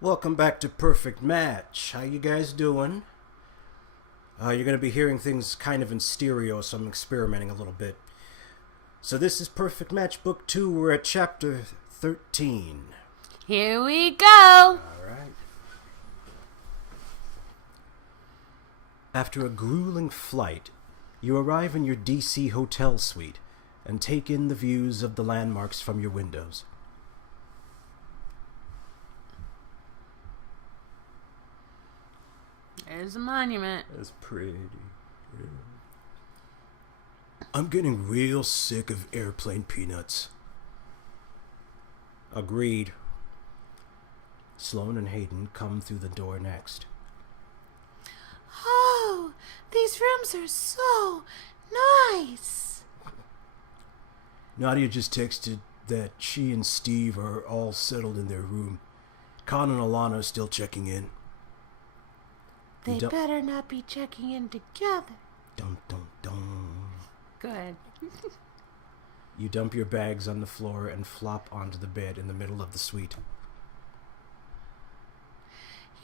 Welcome back to Perfect Match. How you guys doing? You're going to be hearing things kind of in stereo, so I'm experimenting a little bit. So this is Perfect Match Book 2. We're at Chapter 13. Here we go! Alright. After a grueling flight, you arrive in your DC hotel suite and take in the views of the landmarks from your windows. There's a monument. That's pretty. Yeah. I'm getting real sick of airplane peanuts. Agreed. Sloan and Hayden come through the door next. Oh, these rooms are so nice. Nadia just texted that she and Steve are all settled in their room. Con and Alana are still checking in. They better not be checking in together. Dun dun dun. Go ahead. You dump your bags on the floor and flop onto the bed in the middle of the suite.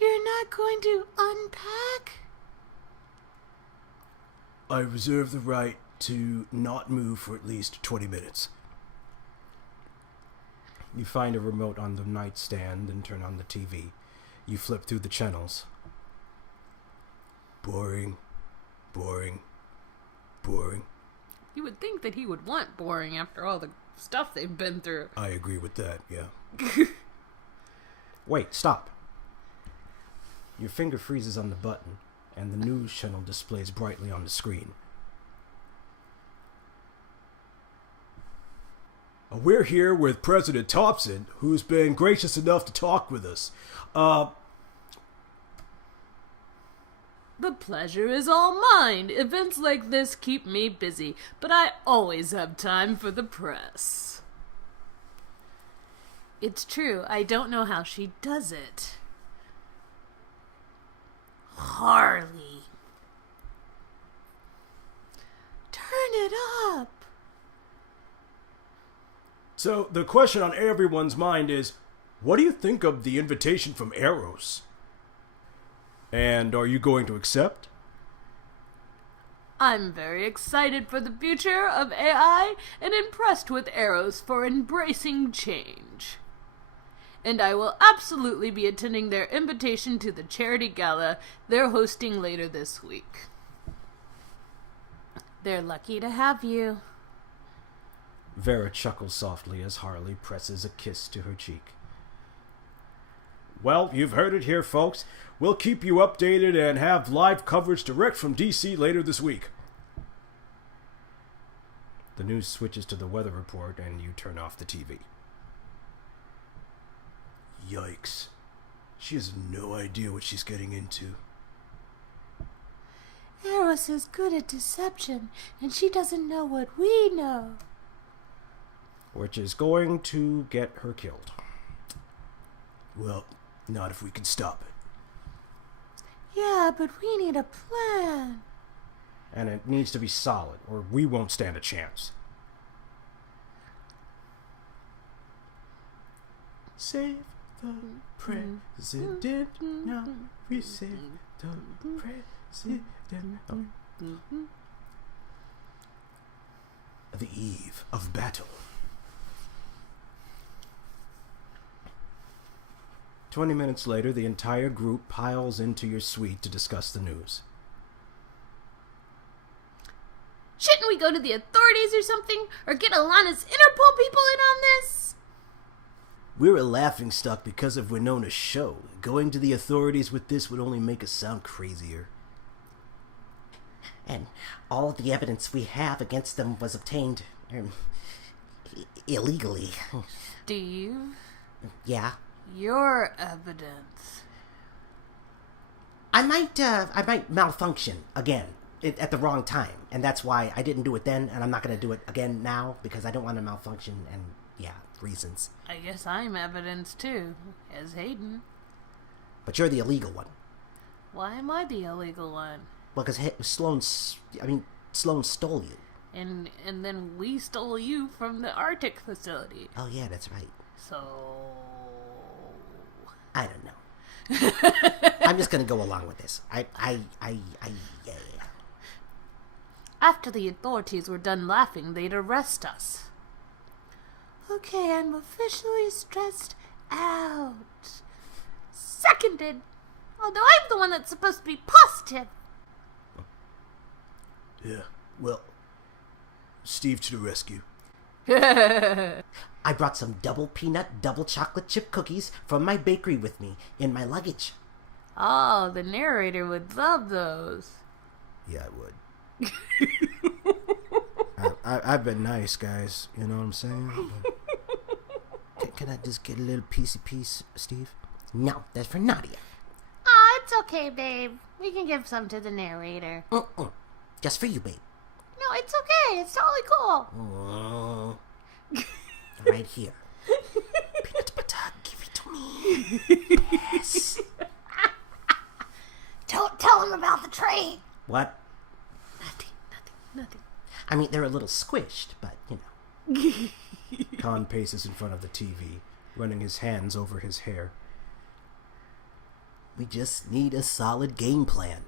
You're not going to unpack? I reserve the right to not move for at least 20 minutes. You find a remote on the nightstand and turn on the TV. You flip through the channels. Boring, boring, boring. You would think that he would want boring after all the stuff they've been through. I agree with that, yeah. Wait, stop. Your finger freezes on the button, and the news channel displays brightly on the screen. We're here with President Thompson, who's been gracious enough to talk with us. The pleasure is all mine. Events like this keep me busy, but I always have time for the press. It's true, I don't know how she does it. Harley. Turn it up. So, the question on everyone's mind is, what do you think of the invitation from Eros? And are you going to accept? I'm very excited for the future of AI and impressed with Eros for embracing change. And I will absolutely be attending their invitation to the charity gala they're hosting later this week. They're lucky to have you. Vera chuckles softly as Harley presses a kiss to her cheek. Well, you've heard it here, folks. We'll keep you updated and have live coverage direct from DC later this week. The news switches to the weather report and you turn off the TV. Yikes. She has no idea what she's getting into. Eros is good at deception, and she doesn't know what we know. Which is going to get her killed. Well, not if we can stop it. Yeah, but we need a plan. And it needs to be solid, or we won't stand a chance. Save the president now. We save the president. The eve of battle. 20 minutes later, the entire group piles into your suite to discuss the news. Shouldn't we go to the authorities or something? Or get Alana's Interpol people in on this? We're a laughingstock because of Winona's show. Going to the authorities with this would only make us sound crazier. And all the evidence we have against them was obtained illegally. Do you? Yeah. Your evidence. I might malfunction again at the wrong time, and that's why I didn't do it then, and I'm not going to do it again now because I don't want to malfunction, and yeah, reasons. I guess I'm evidence too, as Hayden. But you're the illegal one. Why am I the illegal one? Well, because Sloan stole you. And then we stole you from the Arctic facility. Oh yeah, that's right. So I don't know. I'm just gonna go along with this. Yeah. After the authorities were done laughing, they'd arrest us. Okay, I'm officially stressed out. Seconded. Although I'm the one that's supposed to be positive. Yeah, well, Steve to the rescue. I brought some double peanut, double chocolate chip cookies from my bakery with me in my luggage. Oh, the narrator would love those. Yeah, I would. I've been nice, guys. You know what I'm saying? Can I just get a little piece, Steve? No, that's for Nadia. Ah, it's okay, babe. We can give some to the narrator. Just for you, babe. No, it's okay. It's totally cool. Oh. Right here. Peanut butter, give it to me. Yes. Tell him about the train. What? Nothing. I mean, they're a little squished, but, you know. Khan paces in front of the TV, running his hands over his hair. We just need a solid game plan.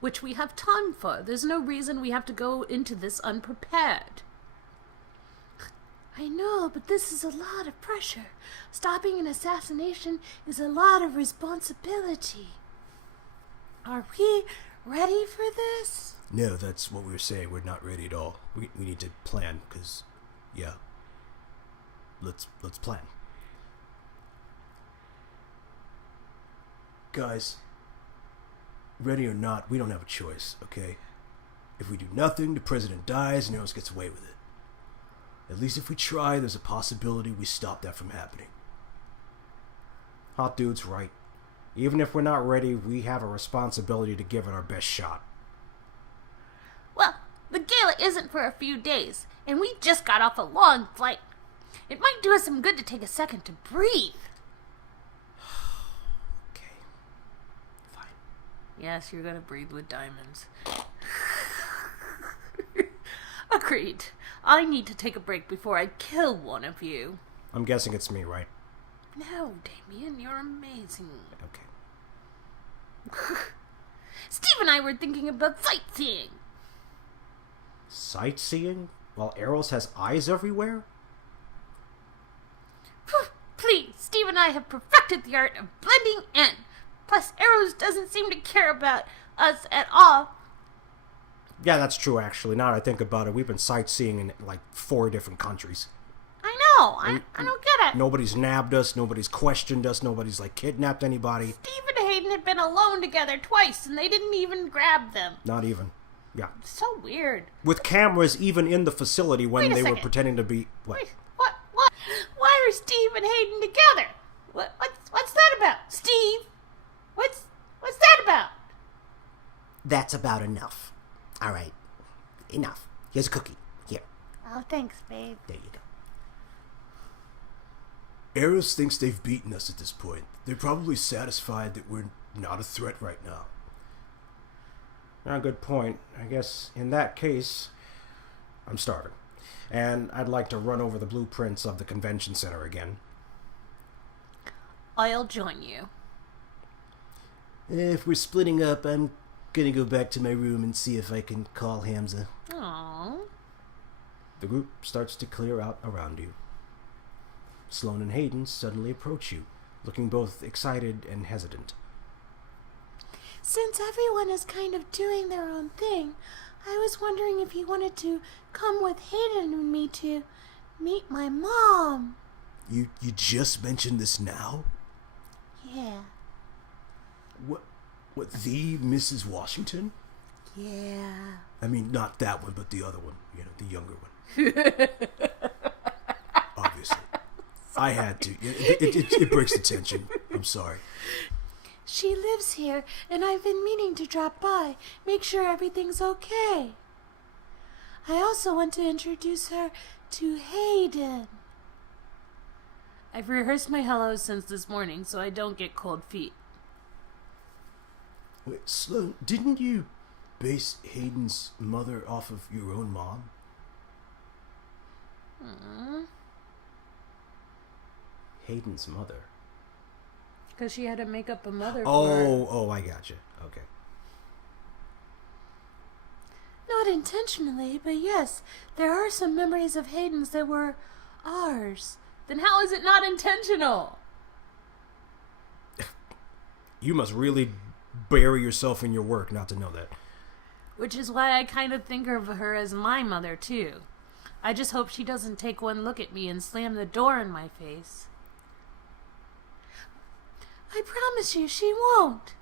Which we have time for. There's no reason we have to go into this unprepared. I know, but this is a lot of pressure. Stopping an assassination is a lot of responsibility. Are we ready for this? No, that's what we were saying. We're not ready at all. We need to plan, because, yeah. Let's plan. Guys, ready or not, we don't have a choice, okay? If we do nothing, the president dies and Eros gets away with it. At least if we try, there's a possibility we stop that from happening. Hot Dude's right. Even if we're not ready, we have a responsibility to give it our best shot. Well, the gala isn't for a few days, and we just got off a long flight. It might do us some good to take a second to breathe. Okay. Fine. Yes, you're gonna breathe with diamonds. Agreed. I need to take a break before I kill one of you. I'm guessing it's me, right? No, Damien, you're amazing. Okay. Steve and I were thinking about sightseeing. Sightseeing? While Eros has eyes everywhere? Please, Steve and I have perfected the art of blending in. Plus, Eros doesn't seem to care about us at all. Yeah, that's true, actually. Now that I think about it, we've been sightseeing in, like, 4 different countries. I know. I don't get it. Nobody's nabbed us. Nobody's questioned us. Nobody's, like, kidnapped anybody. Steve and Hayden had been alone together twice, and they didn't even grab them. Not even. Yeah. So weird. With cameras even in the facility when they were pretending to be... What? Wait, what? Why are Steve and Hayden together? What's that about? Steve? What's that about? That's about enough. All right. Enough. Here's a cookie. Here. Oh, thanks, babe. There you go. Eros thinks they've beaten us at this point. They're probably satisfied that we're not a threat right now. Good point. I guess in that case, I'm starving. And I'd like to run over the blueprints of the convention center again. I'll join you. If we're splitting up, I'm gonna go back to my room and see if I can call Hamza. Aww. The group starts to clear out around you. Sloane and Hayden suddenly approach you, looking both excited and hesitant. Since everyone is kind of doing their own thing, I was wondering if you wanted to come with Hayden and me to meet my mom. You just mentioned this now? Yeah. What, the Mrs. Washington? Yeah. I mean, not that one, but the other one. You know, the younger one. Obviously. I had to. It breaks the tension. I'm sorry. She lives here, and I've been meaning to drop by, make sure everything's okay. I also want to introduce her to Hayden. I've rehearsed my hellos since this morning, so I don't get cold feet. Wait, Sloane, didn't you base Hayden's mother off of your own mom? Hmm. Hayden's mother? Because she had to make up a mother for her. Oh, I gotcha. Okay. Not intentionally, but yes, there are some memories of Hayden's that were ours. Then how is it not intentional? You must really bury yourself in your work not to know that. Which is why I kind of think of her as my mother, too. I just hope she doesn't take one look at me and slam the door in my face. I promise you she won't.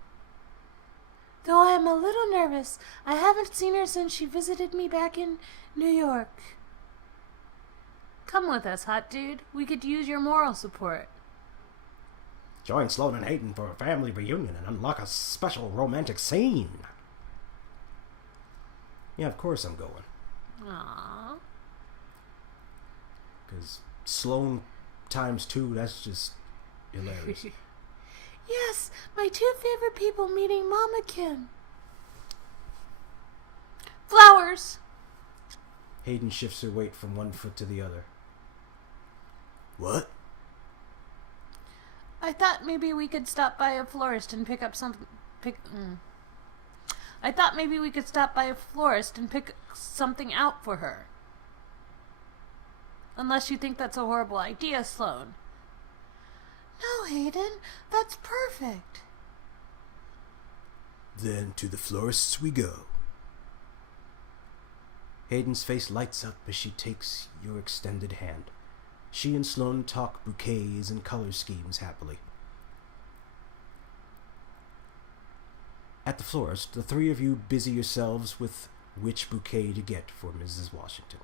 Though I am a little nervous, I haven't seen her since she visited me back in New York. Come with us, hot dude. We could use your moral support. Join Sloan and Hayden for a family reunion and unlock a special romantic scene. Yeah, of course I'm going. Aww. Because Sloan times 2, that's just hilarious. Yes, my 2 favorite people meeting Mama Kim. Flowers. Hayden shifts her weight from one foot to the other. What? I thought maybe we could stop by a florist and pick up some... I thought maybe we could stop by a florist and pick something out for her. Unless you think that's a horrible idea, Sloan. No, Hayden, that's perfect. Then to the florist's we go. Hayden's face lights up as she takes your extended hand. She and Sloan talk bouquets and color schemes happily. At the florist, the 3 of you busy yourselves with which bouquet to get for Mrs. Washington.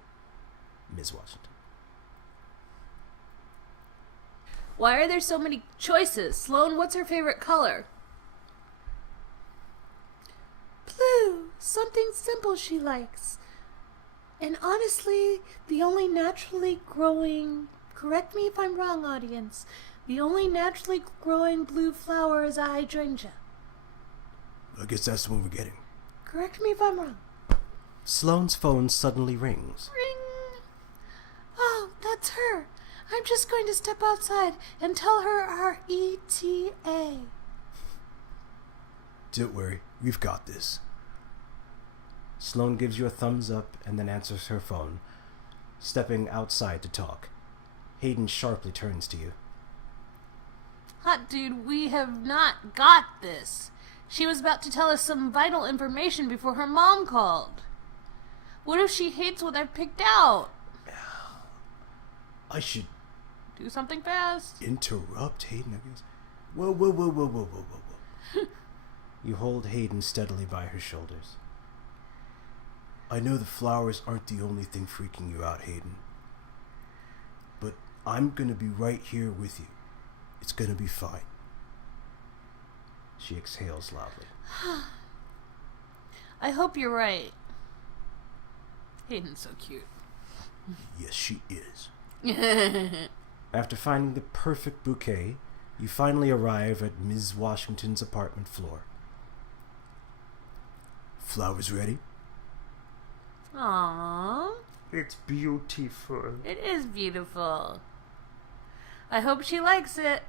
Ms. Washington. Why are there so many choices? Sloan, what's her favorite color? Blue. Something simple she likes. And honestly, the only naturally growing... Correct me if I'm wrong, audience. The only naturally growing blue flower is a hydrangea. I guess that's the one we're getting. Correct me if I'm wrong. Sloane's phone suddenly rings. Ring. Oh, that's her. I'm just going to step outside and tell her our ETA. Don't worry, we've got this. Sloane gives you a thumbs up and then answers her phone, stepping outside to talk. Hayden sharply turns to you. Hot dude, we have not got this. She was about to tell us some vital information before her mom called. What if she hates what I've picked out? I should do something fast. Interrupt Hayden, I guess. Whoa. You hold Hayden steadily by her shoulders. I know the flowers aren't the only thing freaking you out, Hayden. But I'm gonna be right here with you. It's gonna be fine. She exhales loudly. I hope you're right. Hayden's so cute. Yes, she is. After finding the perfect bouquet, you finally arrive at Ms. Washington's apartment floor. Flowers ready? Aww. It's beautiful. It is beautiful. I hope she likes it.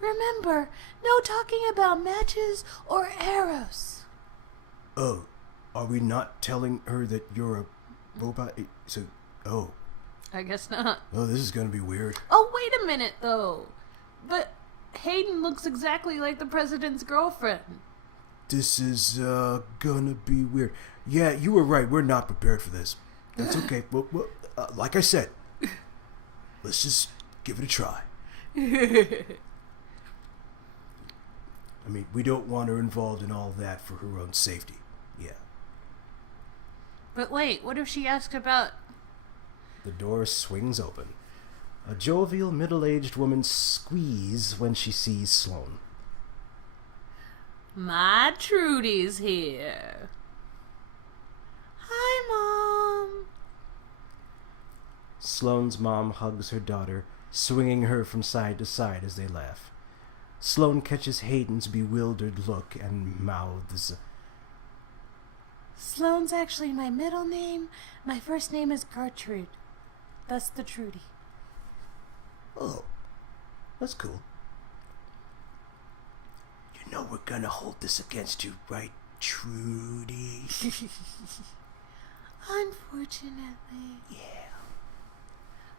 Remember, no talking about matches or arrows. Oh, are we not telling her that you're a robot? Oh. I guess not. Oh, this is gonna be weird. Oh, wait a minute, though. But Hayden looks exactly like the president's girlfriend. This is, gonna be weird. Yeah, you were right. We're not prepared for this. That's okay. Well, like I said, let's just give it a try. I mean, we don't want her involved in all that for her own safety. Yeah. But wait, what if she asked about... The door swings open. A jovial, middle-aged woman squeals when she sees Sloane. My Trudy's here. Hi, Mom. Sloane's mom hugs her daughter, swinging her from side to side as they laugh. Sloane catches Hayden's bewildered look and mouths. Sloane's actually my middle name. My first name is Gertrude. Thus the Trudy. Oh, that's cool. know we're gonna hold this against you, right, Trudy? Unfortunately. Yeah.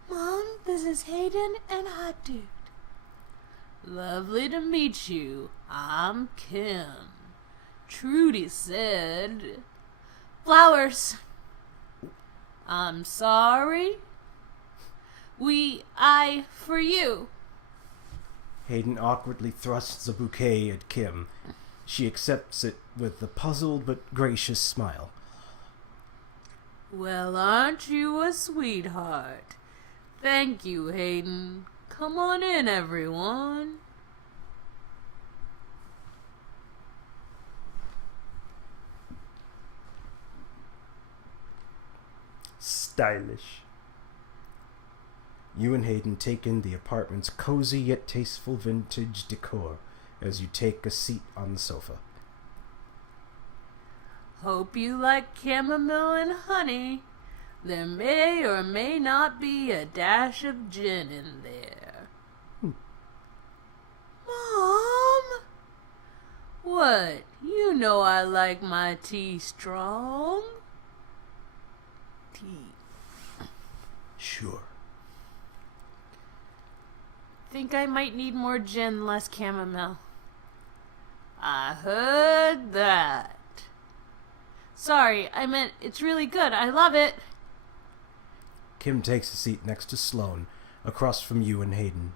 Mom, this is Hayden and Hot Dude. Lovely to meet you. I'm Kim. Trudy said... Flowers. I'm sorry. For you. Hayden awkwardly thrusts a bouquet at Kim. She accepts it with a puzzled but gracious smile. Well, aren't you a sweetheart? Thank you, Hayden. Come on in, everyone. Stylish. You and Hayden take in the apartment's cozy yet tasteful vintage decor as you take a seat on the sofa. Hope you like chamomile and honey. There may or may not be a dash of gin in there. Mom! What? You know I like my tea strong. Tea. Sure. Think I might need more gin, less chamomile. I heard that. Sorry, I meant it's really good. I love it. Kim takes a seat next to Sloane, across from you and Hayden.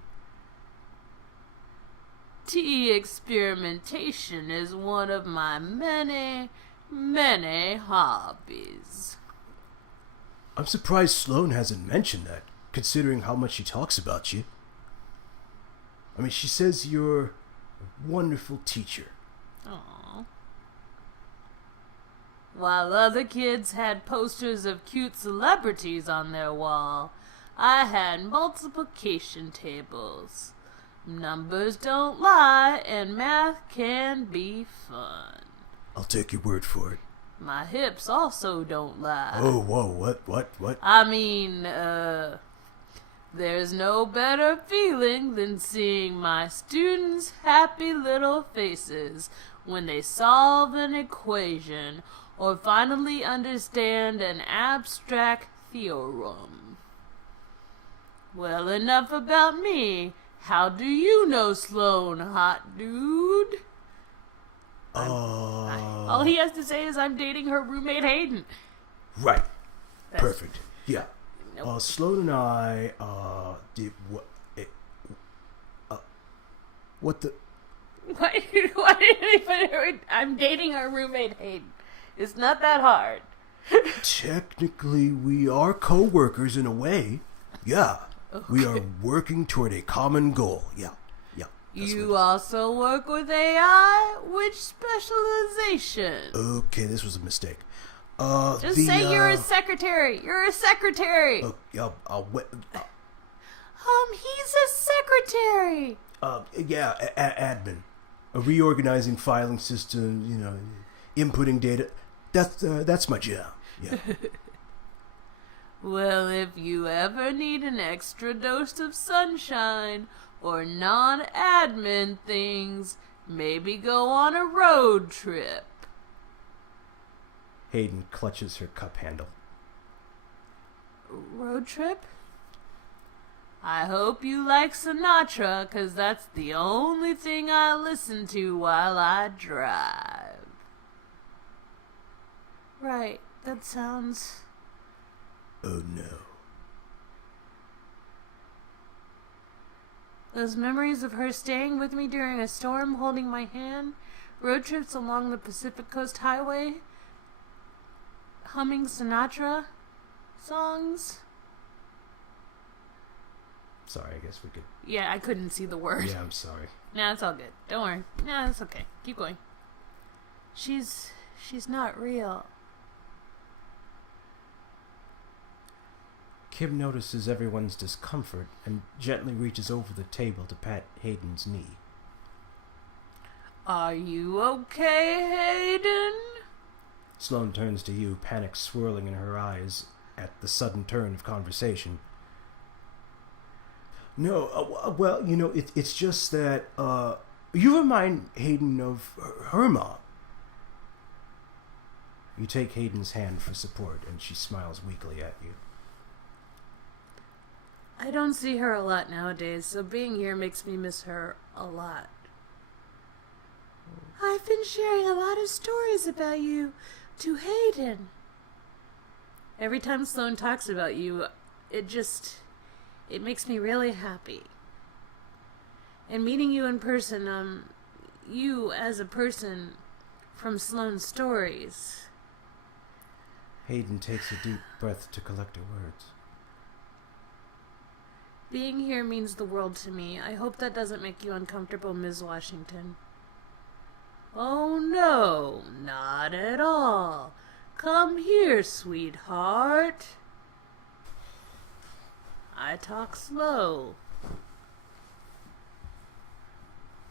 Tea experimentation is one of my many, many hobbies. I'm surprised Sloane hasn't mentioned that, considering how much she talks about you. I mean, she says you're a wonderful teacher. Aww. While other kids had posters of cute celebrities on their wall, I had multiplication tables. Numbers don't lie, and math can be fun. I'll take your word for it. My hips also don't lie. Oh, whoa, what? I mean, there's no better feeling than seeing my students' happy little faces when they solve an equation or finally understand an abstract theorem. Well, enough about me. How do you know Sloane, hot dude? All he has to say is I'm dating her roommate Hayden. Right. Perfect. Yeah. Nope. Sloane and I, did what? What the? Why did anybody? I'm dating her roommate Hayden. It's not that hard. Technically, we are co-workers in a way. Yeah. Okay. We are working toward a common goal. Yeah. You also work with AI? Which specialization? Okay, this was a mistake. Just say you're a secretary. You're a secretary. He's a secretary. Admin. Reorganizing filing system, inputting data. That's my job. Yeah. Well, if you ever need an extra dose of sunshine or non-admin things, maybe go on a road trip. Hayden clutches her cup handle. Road trip? I hope you like Sinatra, 'cause that's the only thing I listen to while I drive. Right, that sounds... Oh no. Those memories of her staying with me during a storm, holding my hand, road trips along the Pacific Coast Highway, humming Sinatra songs. Sorry, I guess we could... Yeah, I couldn't see the word. Yeah, I'm sorry. No, it's all good. Don't worry. No, it's okay. Keep going. She's not real. Kim notices everyone's discomfort and gently reaches over the table to pat Hayden's knee. Are you okay, Hayden? Sloane turns to you, panic swirling in her eyes at the sudden turn of conversation. No, well, it's just that, You remind Hayden of her mom. You take Hayden's hand for support, and she smiles weakly at you. I don't see her a lot nowadays, so being here makes me miss her a lot. I've been sharing a lot of stories about you to Hayden. Every time Sloan talks about you, it makes me really happy. And meeting you in person, you as a person from Sloan's stories. Hayden takes a deep breath to collect her words. Being here means the world to me. I hope that doesn't make you uncomfortable, Ms. Washington. Oh no, not at all. Come here, sweetheart. I talk slow.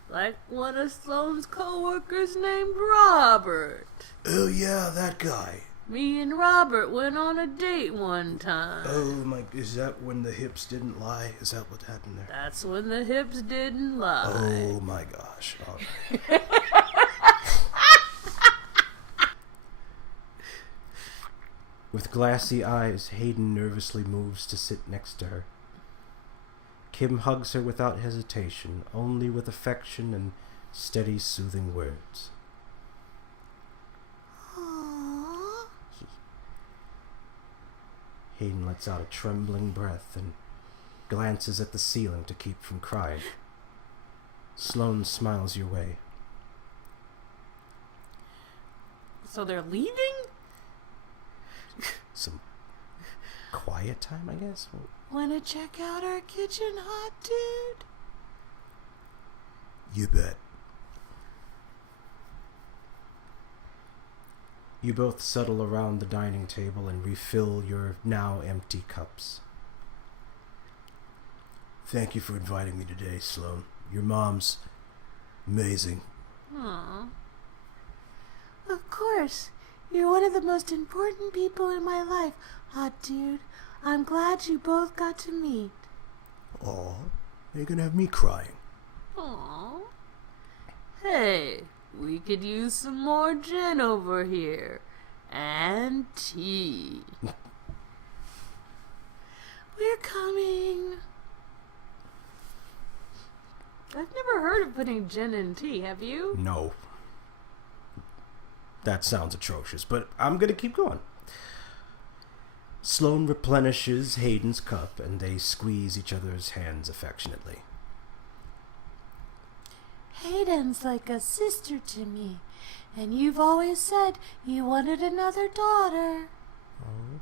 Like one of Sloane's co-workers named Robert. Oh yeah, that guy. Me and Robert went on a date one time. Oh my, is that when the hips didn't lie? Is that what happened there? That's when the hips didn't lie. Oh my gosh. All right. With glassy eyes, Hayden nervously moves to sit next to her. Kim hugs her without hesitation, only with affection and steady, soothing words. Aww. Hayden lets out a trembling breath and glances at the ceiling to keep from crying. Sloane smiles your way. So they're leaving? Some quiet time, I guess? Wanna check out our kitchen, hot dude? You bet. You both settle around the dining table and refill your now empty cups. Thank you for inviting me today, Sloane. Your mom's amazing. Aww. Of course. You're one of the most important people in my life, hot dude. I'm glad you both got to meet. Aw, you're gonna have me crying. Aww. Hey, we could use some more gin over here. And tea. We're coming. I've never heard of putting gin in tea, have you? No. That sounds atrocious, but I'm gonna keep going. Sloane replenishes Hayden's cup, and they squeeze each other's hands affectionately. Hayden's like a sister to me, and you've always said you wanted another daughter. Oh.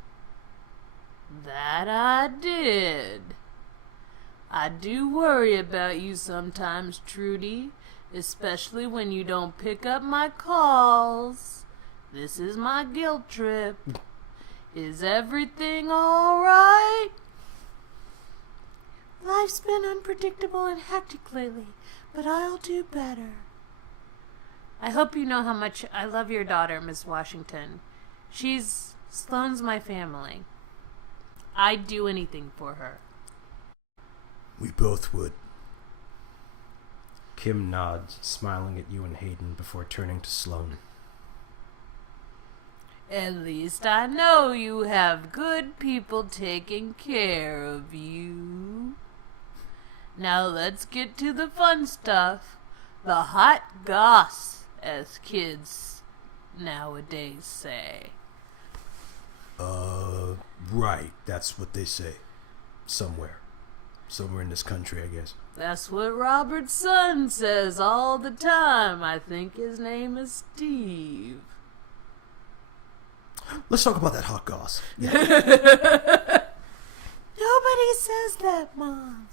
That I did. I do worry about you sometimes, Trudy, especially when you don't pick up my calls. This is my guilt trip. Is everything all right? Life's been unpredictable and hectic lately, but I'll do better. I hope you know how much I love your daughter, Miss Washington. Sloane's my family. I'd do anything for her. We both would. Kim nods, smiling at you and Hayden before turning to Sloane. At least I know you have good people taking care of you. Now let's get to the fun stuff. The hot goss, as kids nowadays say. Right. That's what they say. Somewhere in this country, I guess. That's what Robert's son says all the time. I think his name is Steve. Let's talk about that hot goss. Yeah. Nobody says that, Mom.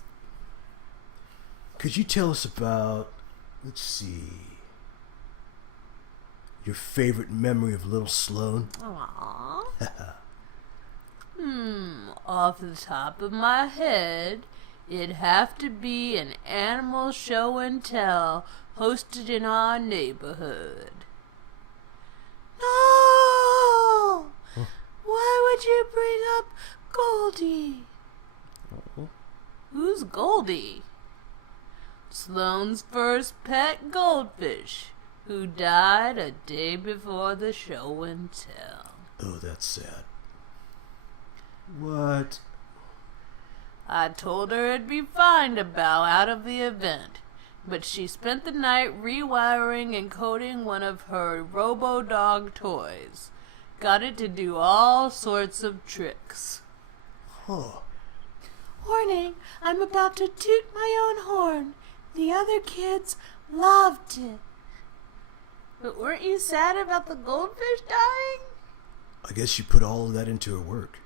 Could you tell us about, let's see, your favorite memory of little Sloane? Aww. Off the top of my head, it'd have to be an animal show and tell hosted in our neighborhood. No! Why would you bring up Goldie? Oh. Who's Goldie? Sloane's first pet goldfish, who died a day before the show and tell. Oh, that's sad. What? I told her it'd be fine to bow out of the event, but she spent the night rewiring and coding one of her robo-dog toys. Got it to do all sorts of tricks. Huh. Warning, I'm about to toot my own horn. The other kids loved it. But weren't you sad about the goldfish dying? I guess she put all of that into her work.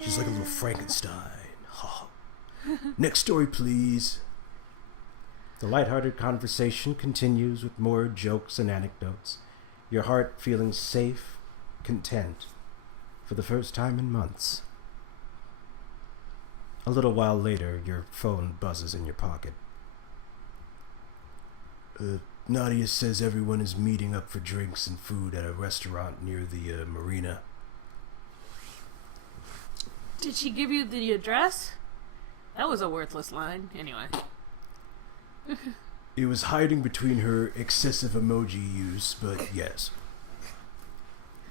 She's like a little Frankenstein. Ha. Next story, please. The lighthearted conversation continues with more jokes and anecdotes. Your heart feeling safe, content, for the first time in months. A little while later, your phone buzzes in your pocket. Nadia says everyone is meeting up for drinks and food at a restaurant near the marina. Did she give you the address? That was a worthless line. Anyway. It was hiding between her excessive emoji use, but yes.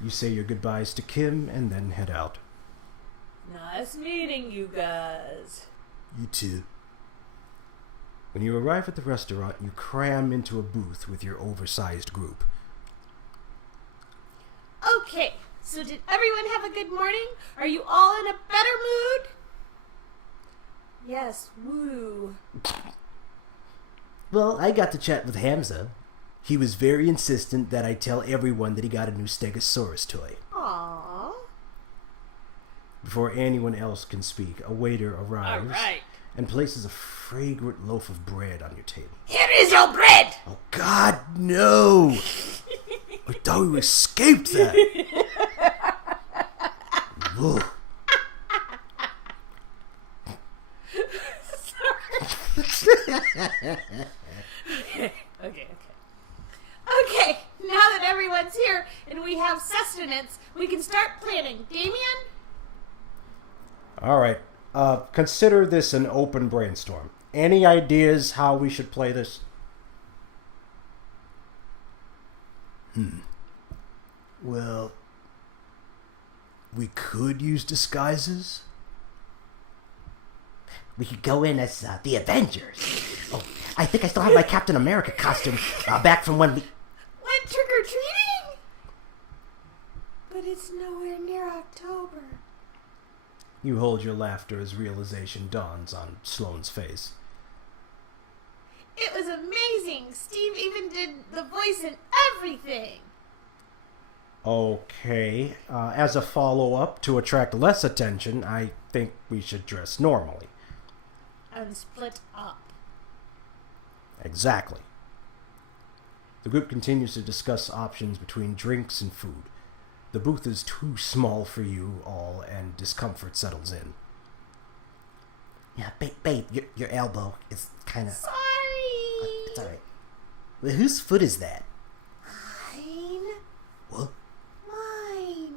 You say your goodbyes to Kim and then head out. Nice meeting you guys. You too. When you arrive at the restaurant, you cram into a booth with your oversized group. Okay, so did everyone have a good morning? Are you all in a better mood? Yes, woo. Well, I got to chat with Hamza. He was very insistent that I tell everyone that he got a new Stegosaurus toy. Aww. Before anyone else can speak, a waiter arrives All right. and places a fragrant loaf of bread on your table. Here is your bread! Oh, God, no! I thought we escaped that. Ugh. Okay. Okay, now that everyone's here and we have sustenance, we can start planning. Damien? All right. Consider this an open brainstorm. Any ideas how we should play this? Well, we could use disguises. We could go in as the Avengers. Oh, I think I still have my Captain America costume back from when we... Went trick-or-treating? But it's nowhere near October. You hold your laughter as realization dawns on Sloane's face. It was amazing. Steve even did the voice and everything. Okay. As a follow-up, to attract less attention, I think we should dress normally. And split up. Exactly. The group continues to discuss options between drinks and food. The booth is too small for you all, and discomfort settles in. Yeah, babe, your elbow is kind of... Sorry. It's alright. Well, whose foot is that? Mine. What? Mine.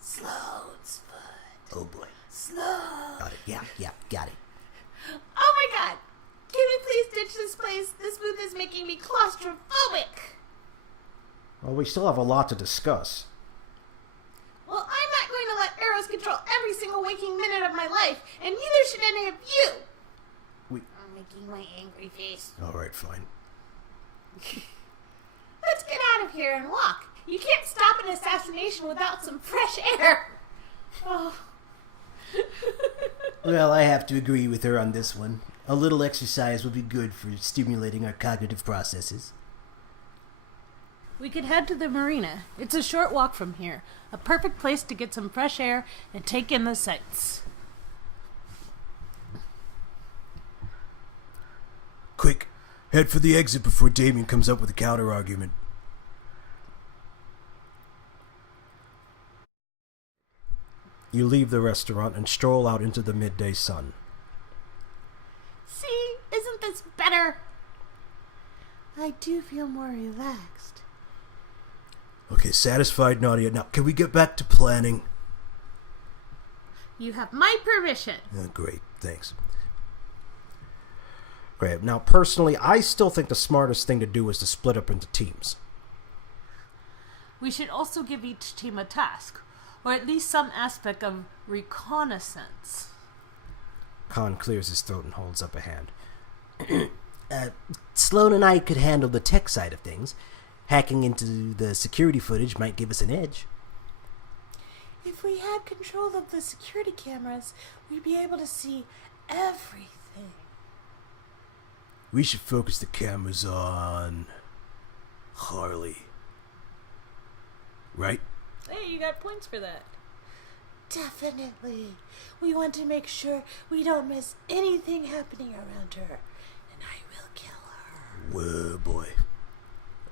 Sloane's foot. Oh boy. Sloan. Got it. Yeah, got it. Oh my god. Can we please ditch this place? This booth is making me claustrophobic. Well, we still have a lot to discuss. Well, I'm not going to let arrows control every single waking minute of my life, and neither should any of you. I'm making my angry face. Alright, fine. Let's get out of here and walk. You can't stop an assassination without some fresh air. Oh. Well, I have to agree with her on this one. A little exercise would be good for stimulating our cognitive processes. We could head to the marina. It's a short walk from here. A perfect place to get some fresh air and take in the sights. Quick, head for the exit before Damien comes up with a counter-argument. You leave the restaurant and stroll out into the midday sun. See? Isn't this better? I do feel more relaxed. Okay, satisfied, Nadia. Now, can we get back to planning? You have my permission. Great, thanks. Okay, now personally, I still think the smartest thing to do is to split up into teams. We should also give each team a task, or at least some aspect of reconnaissance. Khan clears his throat and holds up a hand. Sloan and I could handle the tech side of things. Hacking into the security footage might give us an edge. If we had control of the security cameras, we'd be able to see everything. We should focus the cameras on Harley. Right? Hey, you got points for that. Definitely. We want to make sure we don't miss anything happening around her. And I will kill her. Whoa, boy.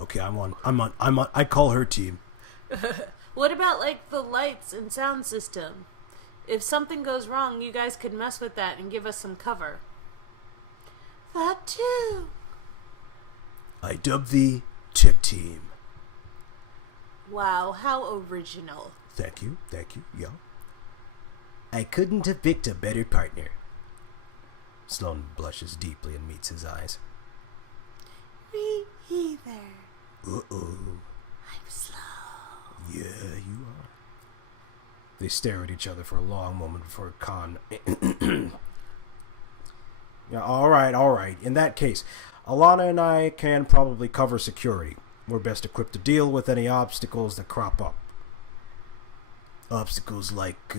Okay, I call her team. What about, like, the lights and sound system? If something goes wrong, you guys could mess with that and give us some cover. That too. I dub thee Tech Team. Wow, how original. Thank you, yeah. I couldn't have picked a better partner. Sloan blushes deeply and meets his eyes. Me either. Uh-oh. I'm slow. Yeah, you are. They stare at each other for a long moment before Khan... Yeah, all right. In that case, Alana and I can probably cover security. We're best equipped to deal with any obstacles that crop up. Obstacles like,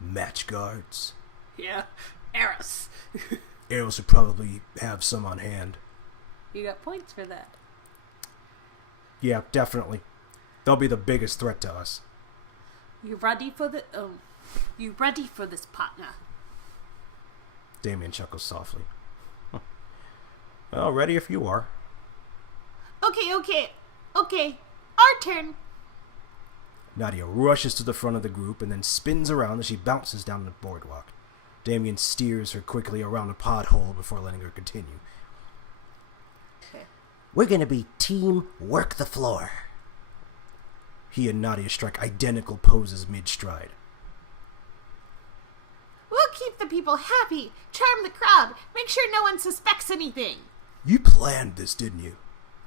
match guards. Yeah, Eros. Eros would probably have some on hand. You got points for that. Yeah, definitely. They'll be the biggest threat to us. You ready for this, partner? Damien chuckles softly. Well, ready if you are. Okay. Our turn. Nadia rushes to the front of the group and then spins around as she bounces down the boardwalk. Damien steers her quickly around a pothole before letting her continue. We're gonna be team work the floor. He and Nadia strike identical poses mid-stride. We'll keep the people happy, charm the crowd, make sure no one suspects anything. You planned this, didn't you?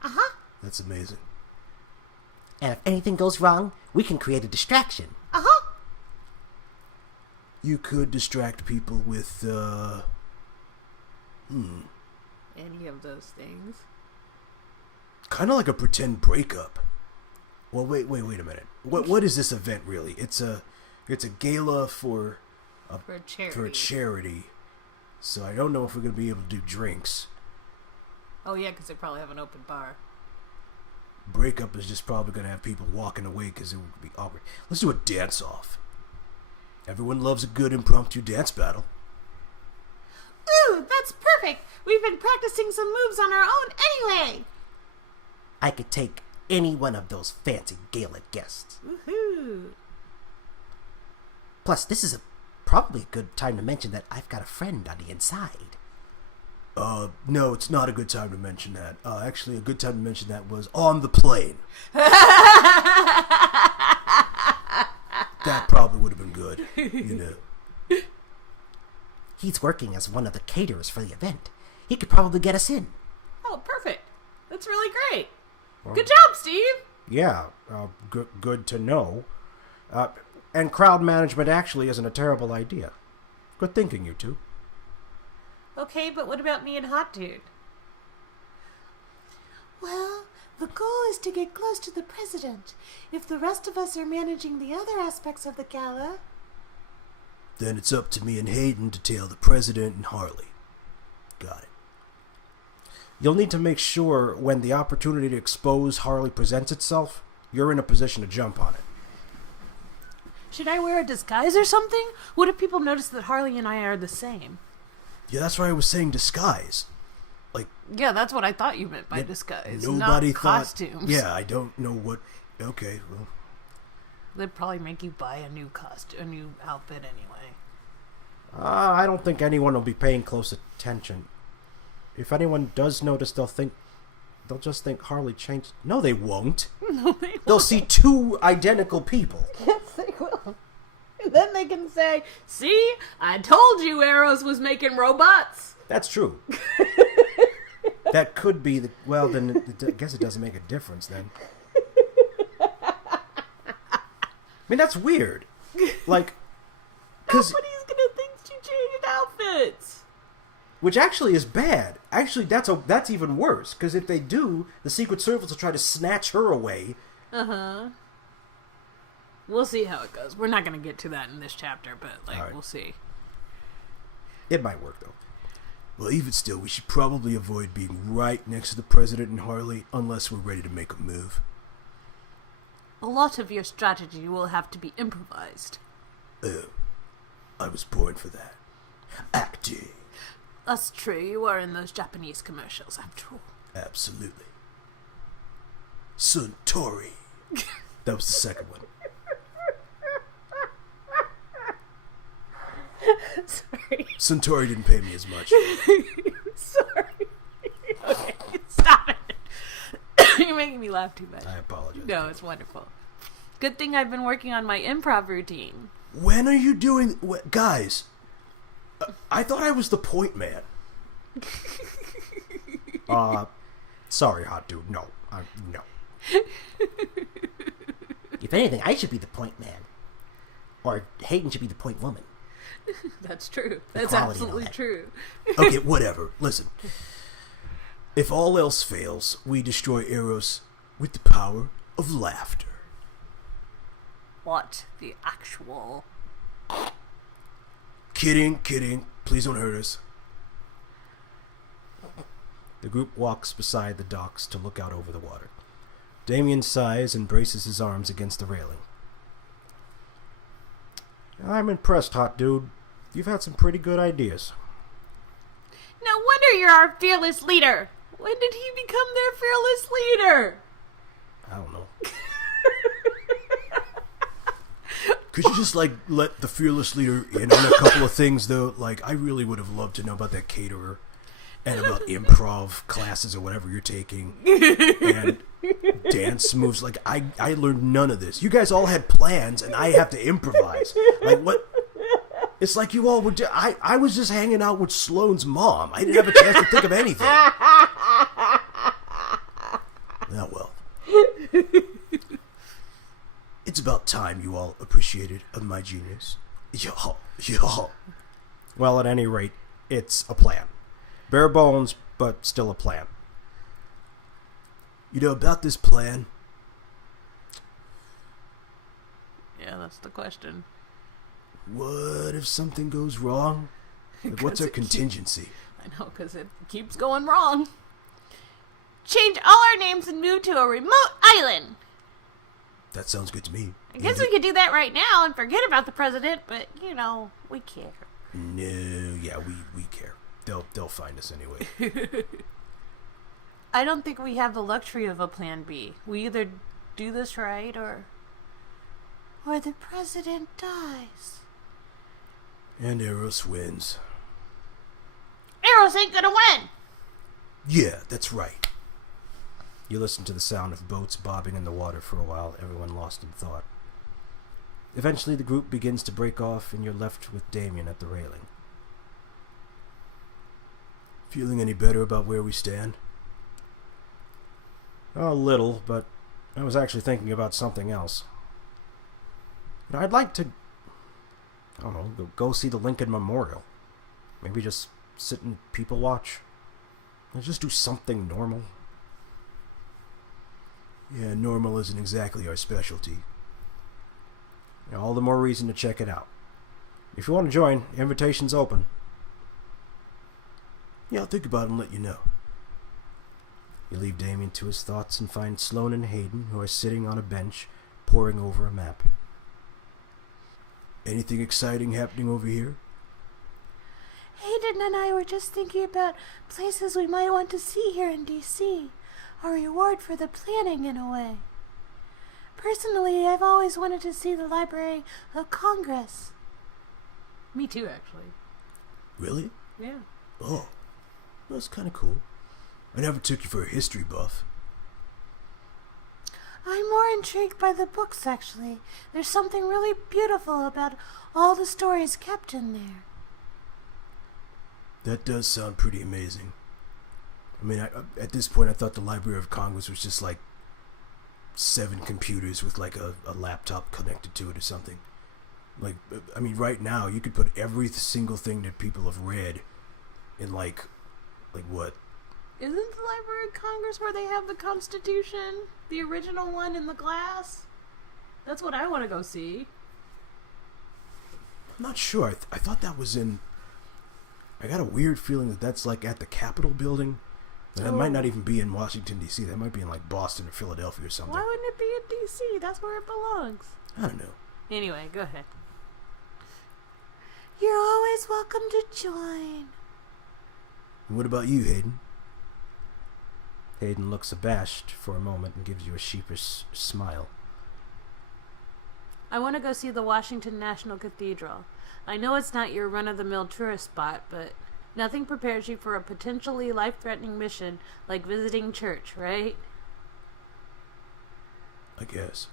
Uh-huh. That's amazing. And if anything goes wrong, we can create a distraction. Uh-huh. You could distract people with, Any of those things. kind of like a pretend breakup. Well, wait a minute. What is this event really? It's a gala for a charity. So I don't know if we're going to be able to do drinks. Oh yeah, because they probably have an open bar. Breakup is just probably going to have people walking away because it would be awkward. Let's do a dance-off. Everyone loves a good impromptu dance battle. Ooh, that's perfect. We've been practicing some moves on our own anyway. I could take any one of those fancy gala guests. Woohoo! Plus, this is probably a good time to mention that I've got a friend on the inside. No, it's not a good time to mention that. Actually, a good time to mention that was on the plane. That probably would have been good, you know. He's working as one of the caterers for the event. He could probably get us in. Oh, perfect. That's really great. Well, Good job, Steve. Yeah, good to know. And crowd management actually isn't a terrible idea. Good thinking, you two. Okay, but what about me and Hot Dude? Well, the goal is to get close to the president. If the rest of us are managing the other aspects of the gala... Then it's up to me and Hayden to tail the president and Harley. Got it. You'll need to make sure when the opportunity to expose Harley presents itself, you're in a position to jump on it. Should I wear a disguise or something? What if people notice that Harley and I are the same? Yeah, that's why I was saying disguise. Like, Yeah, that's what I thought you meant by yeah, disguise. nobody not thought. costumes. Yeah, I don't know what. Okay, well, They'd probably make you buy a new a new outfit anyway. I don't think anyone will be paying close attention. If anyone does notice, they'll just think Harley changed. No, they won't. No, they They'll see two identical people. Yes, they will. And then they can say, "See, I told you Eros was making robots." That's true. That could be the... Well, then I guess it doesn't make a difference then. I mean, that's weird. Like, because... Nobody's gonna think she changed outfits. Which actually is bad. Actually, that's even worse. Because if they do, the Secret Service will try to snatch her away. Uh-huh. We'll see how it goes. We're not gonna get to that in this chapter, but, Right. we'll see. It might work, though. Well, even still, we should probably avoid being right next to the President and Harley unless we're ready to make a move. A lot of your strategy will have to be improvised. Oh, I was born for that. Acting. That's true. You are in those Japanese commercials, after all. Absolutely. Suntory. That was the second one. Sorry. Suntory didn't pay me as much. Sorry. Okay, stop it. You're making me laugh too much. I apologize. No, it's wonderful. Good thing I've been working on my improv routine. When are you doing... Guys, I thought I was the point man. Sorry, hot dude. No. No. If anything, I should be the point man. Or Hayden should be the point woman. That's true. That's Equality and all absolutely that. true. Okay, whatever. Listen. If all else fails, we destroy Eros with the power of laughter. What the actual... Kidding. Please don't hurt us. The group walks beside the docks to look out over the water. Damien sighs and braces his arms against the railing. I'm impressed, hot dude. You've had some pretty good ideas. No wonder you're our fearless leader. When did he become their fearless leader? I don't know. Could you just, let the fearless leader in on a couple of things, though? I really would have loved to know about that caterer and about improv classes or whatever you're taking and dance moves. I learned none of this. You guys all had plans, and I have to improvise. What? It's like you all were... I was just hanging out with Sloane's mom. I didn't have a chance to think of anything. Oh, well. It's about time you all appreciated my genius. Y'all. Well, at any rate, it's a plan. Bare bones, but still a plan. You know, about this plan... Yeah, that's the question. What if something goes wrong? What's our contingency? I know, because it keeps going wrong. Change all our names and move to a remote island. That sounds good to me. I guess we could do that right now and forget about the president, but, we care. No, yeah, we care. They'll find us anyway. I don't think we have the luxury of a plan B. We either do this right or the president dies. And Eros wins. Eros ain't gonna win! Yeah, that's right. You listen to the sound of boats bobbing in the water for a while, everyone lost in thought. Eventually the group begins to break off and you're left with Damien at the railing. Feeling any better about where we stand? A little, but I was actually thinking about something else. I'd like to, go see the Lincoln Memorial. Maybe just sit and people watch. Or just do something normal. Yeah, normal isn't exactly our specialty. All the more reason to check it out. If you want to join, invitation's open. Yeah, I'll think about it and let you know. You leave Damien to his thoughts and find Sloane and Hayden, who are sitting on a bench, poring over a map. Anything exciting happening over here? Hayden and I were just thinking about places we might want to see here in D.C. A reward for the planning, in a way. Personally, I've always wanted to see the Library of Congress. Me too, actually. Really? Yeah. Oh, that's kind of cool. I never took you for a history buff. I'm more intrigued by the books, actually. There's something really beautiful about all the stories kept in there. That does sound pretty amazing. I mean, at this point, I thought the Library of Congress was just like 7 computers with like a laptop connected to it or something. Like, I mean, right now, you could put every single thing that people have read in like what? Isn't the Library of Congress where they have the Constitution? The original one in the glass? That's what I want to go see. I'm not sure. I thought that was in... I got a weird feeling that that's like at the Capitol building. That might not even be in Washington, D.C. That might be in like Boston or Philadelphia or something. Why wouldn't it be in D.C.? That's where it belongs. I don't know. Anyway, go ahead. You're always welcome to join. And what about you, Hayden? Hayden looks abashed for a moment and gives you a sheepish smile. I want to go see the Washington National Cathedral. I know it's not your run-of-the-mill tourist spot, but nothing prepares you for a potentially life-threatening mission like visiting church, right? I guess.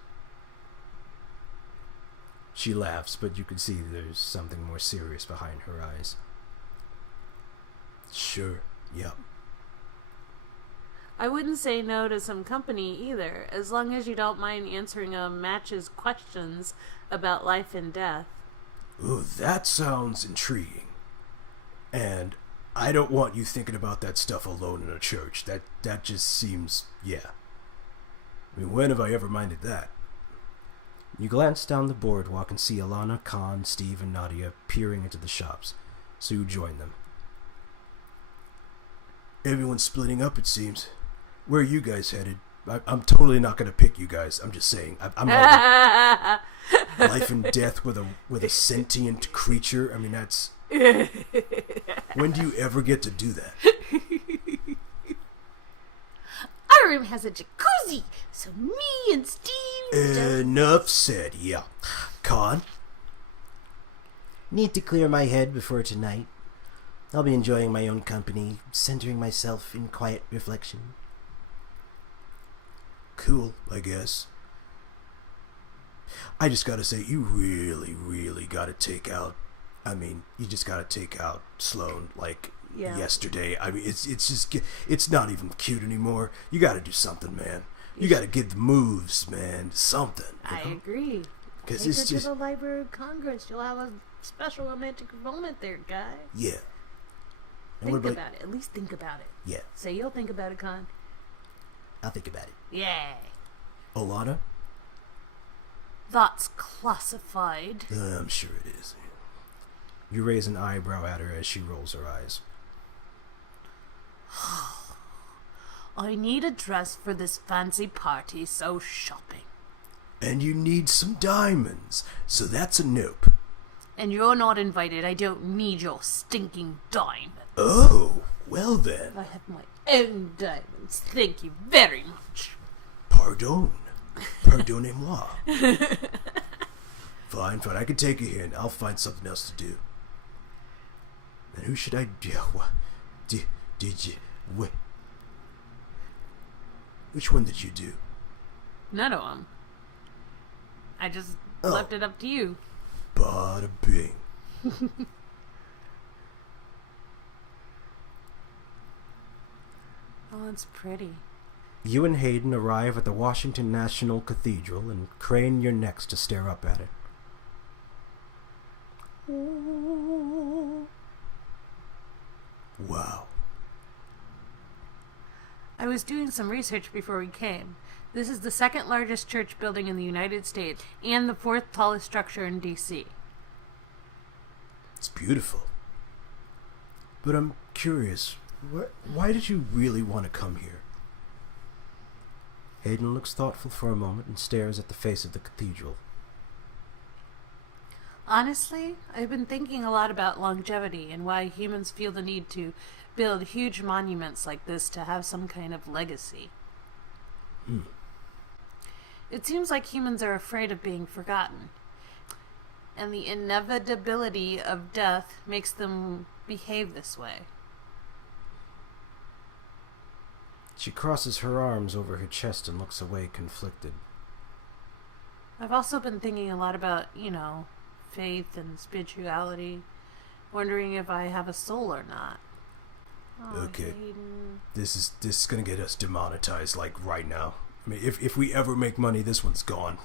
She laughs, but you can see there's something more serious behind her eyes. Sure, yep. I wouldn't say no to some company either, as long as you don't mind answering a match's questions about life and death. Ooh, that sounds intriguing. And I don't want you thinking about that stuff alone in a church. That just seems, yeah. I mean, when have I ever minded that? You glance down the boardwalk and see Alana, Khan, Steve, and Nadia peering into the shops, so you join them. Everyone's splitting up, it seems. Where are you guys headed? I'm totally not going to pick you guys. I'm just saying. I'm life and death with a sentient creature. I mean, that's... When do you ever get to do that? Our room has a jacuzzi, so me and Steve... Enough said, yeah. Khan? Need to clear my head before tonight. I'll be enjoying my own company, centering myself in quiet reflection. Cool, I guess. I just gotta say, you really, really gotta take out... I mean, you just gotta take out Sloan, like, yesterday. I mean, it's just... It's not even cute anymore. You gotta do something, man. You gotta get the moves, man. Something. I agree. Because Take it's her just... to the Library of Congress. You'll have a special romantic moment there, guy. Yeah. And Think about it. At least think about it. Yeah. Say you'll think about it, Con. I'll think about it. Yeah. Alana? That's classified. I'm sure it is. You raise an eyebrow at her as she rolls her eyes. I need a dress for this fancy party, so shopping. And you need some diamonds, so that's a nope. And you're not invited. I don't need your stinking diamond. Oh, well then. I have my own diamonds. Thank you very much. Pardon. Pardonnez-moi. Fine, I can take a hint. I'll find something else to do. And who should I do? Did you... Which one did you do? None of them. I just left it up to you. Bada bing. Oh, it's pretty. You and Hayden arrive at the Washington National Cathedral and crane your necks to stare up at it. Wow. I was doing some research before we came. This is the second largest church building in the United States and the 4th tallest structure in D.C. It's beautiful. But I'm curious, why did you really want to come here? Hayden looks thoughtful for a moment and stares at the face of the cathedral. Honestly, I've been thinking a lot about longevity and why humans feel the need to build huge monuments like this to have some kind of legacy. It seems like humans are afraid of being forgotten, and the inevitability of death makes them behave this way. She crosses her arms over her chest and looks away, conflicted. I've also been thinking a lot about, faith and spirituality, wondering if I have a soul or not. Oh, Okay. Hayden. This is gonna get us demonetized, like, right now. I mean, if we ever make money, this one's gone.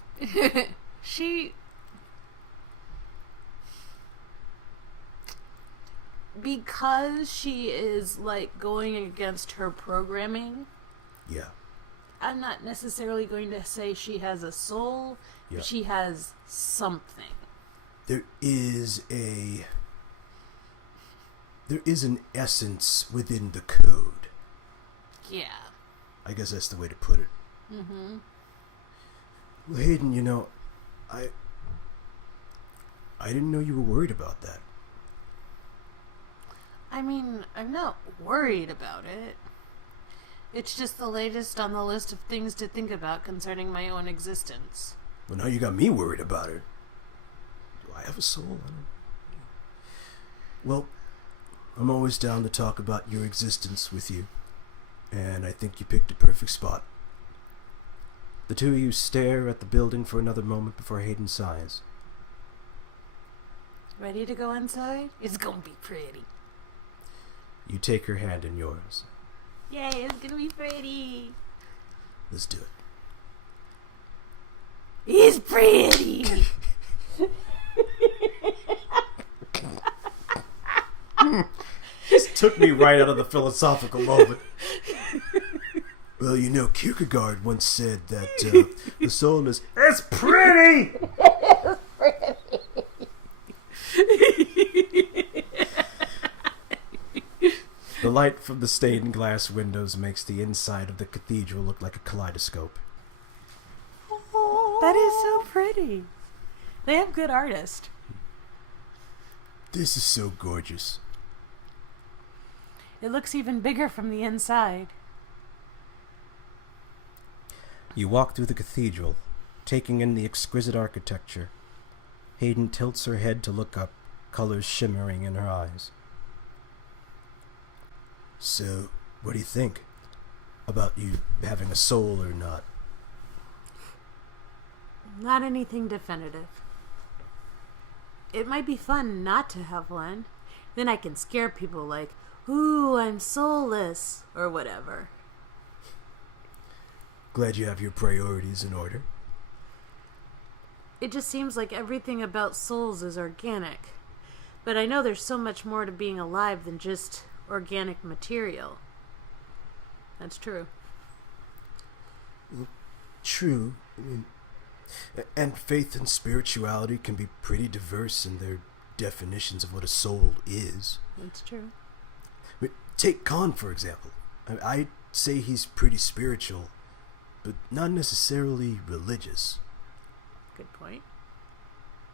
Because she is, like, going against her programming, Yeah. I'm not necessarily going to say she has a soul, Yeah. but she has something. There is an essence within the code. Yeah. I guess that's the way to put it. Mm-hmm. Well, Hayden, you know, I didn't know you were worried about that. I mean, I'm not worried about it. It's just the latest on the list of things to think about concerning my own existence. Well, now you got me worried about it. Do I have a soul? I don't... Well, I'm always down to talk about your existence with you. And I think you picked a perfect spot. The two of you stare at the building for another moment before Hayden sighs. Ready to go inside? It's gonna be pretty. You take her hand in yours. Yay, it's gonna be pretty. Let's do it. It's pretty! This took me right out of the philosophical moment. Well, you know, Kierkegaard once said that the soul is... It's pretty! The light from the stained glass windows makes the inside of the cathedral look like a kaleidoscope. That is so pretty. They have good artists. This is so gorgeous. It looks even bigger from the inside. You walk through the cathedral, taking in the exquisite architecture. Hayden tilts her head to look up, colors shimmering in her eyes. So, what do you think? About you having a soul or not? Not anything definitive. It might be fun not to have one. Then I can scare people like, ooh, I'm soulless, or whatever. Glad you have your priorities in order. It just seems like everything about souls is organic. But I know there's so much more to being alive than just organic material. That's true. True. I mean, and faith and spirituality can be pretty diverse in their definitions of what a soul is. That's true. I mean, take Khan, for example. I'd say he's pretty spiritual, but not necessarily religious. Good point.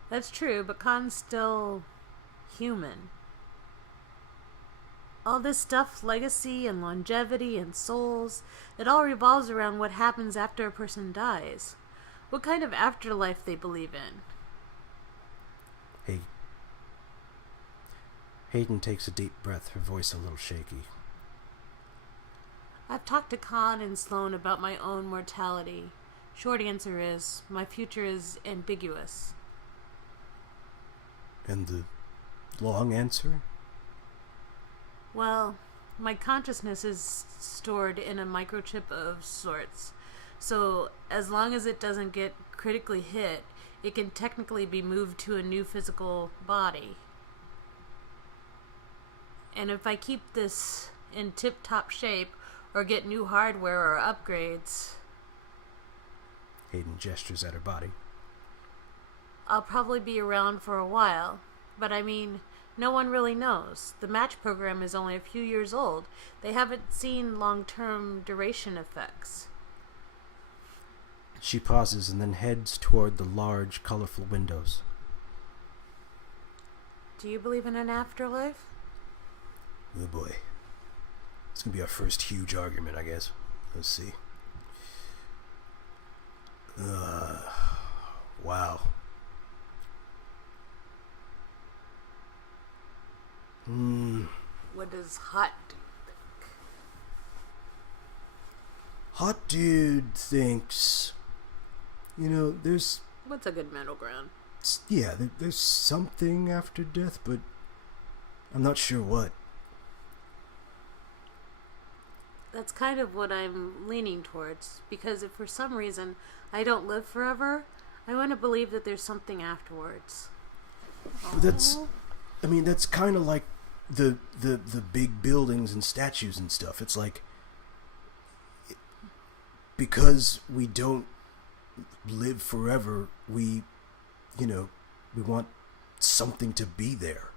That's true, but Khan's still human. All this stuff, legacy and longevity and souls, it all revolves around what happens after a person dies. What kind of afterlife they believe in. Hey. Hayden takes a deep breath, her voice a little shaky. I've talked to Khan and Sloan about my own mortality. Short answer is, my future is ambiguous. And the long answer? Well, my consciousness is stored in a microchip of sorts. So, as long as it doesn't get critically hit, it can technically be moved to a new physical body. And if I keep this in tip-top shape, or get new hardware or upgrades, Hayden gestures at her body. I'll probably be around for a while. But I mean, no one really knows. The match program is only a few years old. They haven't seen long-term duration effects. She pauses and then heads toward the large, colorful windows. Do you believe in an afterlife? Oh boy. It's gonna be our first huge argument, I guess. Let's see. Wow. What does hot do think? Hot Dude thinks, you know, What's a good middle ground? there's something after death, but I'm not sure what. That's kind of what I'm leaning towards, because if for some reason I don't live forever, I want to believe that there's something afterwards. But that's kind of like the big buildings and statues and stuff. It's like, because we don't live forever, we want something to be there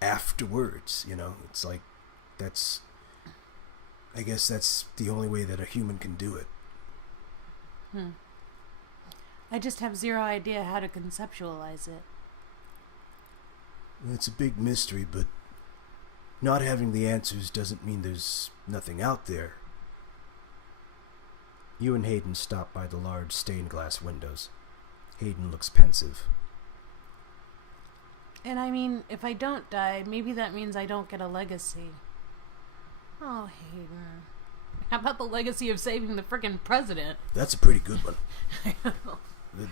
afterwards, It's like, I guess that's the only way that a human can do it. I just have zero idea how to conceptualize it. It's a big mystery, but not having the answers doesn't mean there's nothing out there. You and Hayden stop by the large stained glass windows. Hayden looks pensive. And I mean, if I don't die, maybe that means I don't get a legacy. Oh, Hayden. How about the legacy of saving the frickin' president? That's a pretty good one.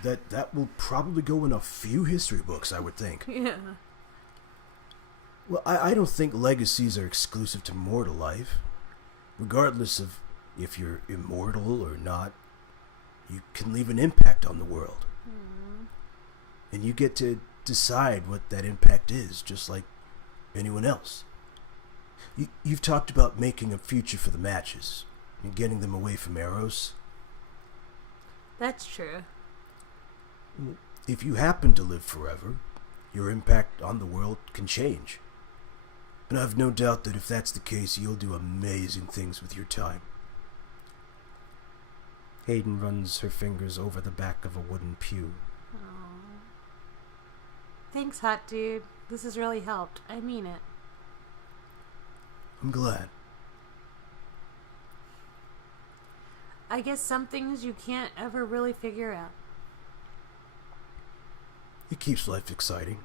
That will probably go in a few history books, I would think. Yeah. Well, I don't think legacies are exclusive to mortal life. Regardless of if you're immortal or not, you can leave an impact on the world. And you get to decide what that impact is, just like anyone else. You've talked about making a future for the matches and getting them away from Eros. That's true. If you happen to live forever, your impact on the world can change. And I've no doubt that if that's the case, you'll do amazing things with your time. Hayden runs her fingers over the back of a wooden pew. Aww. Thanks, hot dude. This has really helped. I mean it. I'm glad. I guess some things you can't ever really figure out. It keeps life exciting.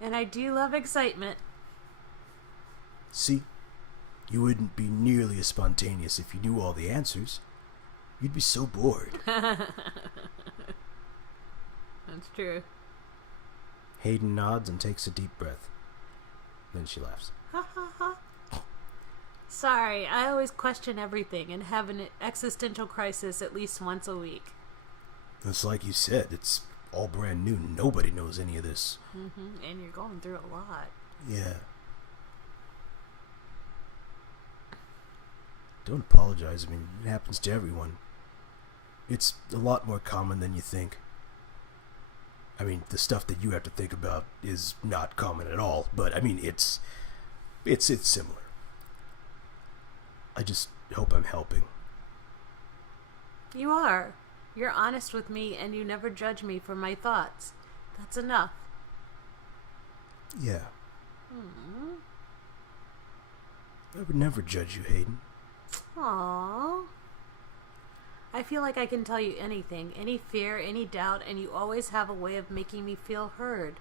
And I do love excitement. See? You wouldn't be nearly as spontaneous if you knew all the answers. You'd be so bored. That's true. Hayden nods and takes a deep breath. Then she laughs. Ha ha ha. Sorry, I always question everything and have an existential crisis at least once a week. It's like you said, it's all brand new. Nobody knows any of this. And you're going through a lot. Yeah. Don't apologize. I mean, it happens to everyone. It's a lot more common than you think. I mean, the stuff that you have to think about is not common at all, but I mean, it's similar. I just hope I'm helping. You are. You're honest with me and you never judge me for my thoughts. That's enough. Yeah. I would never judge you, Hayden. Aww. I feel like I can tell you anything, any fear, any doubt, and you always have a way of making me feel heard.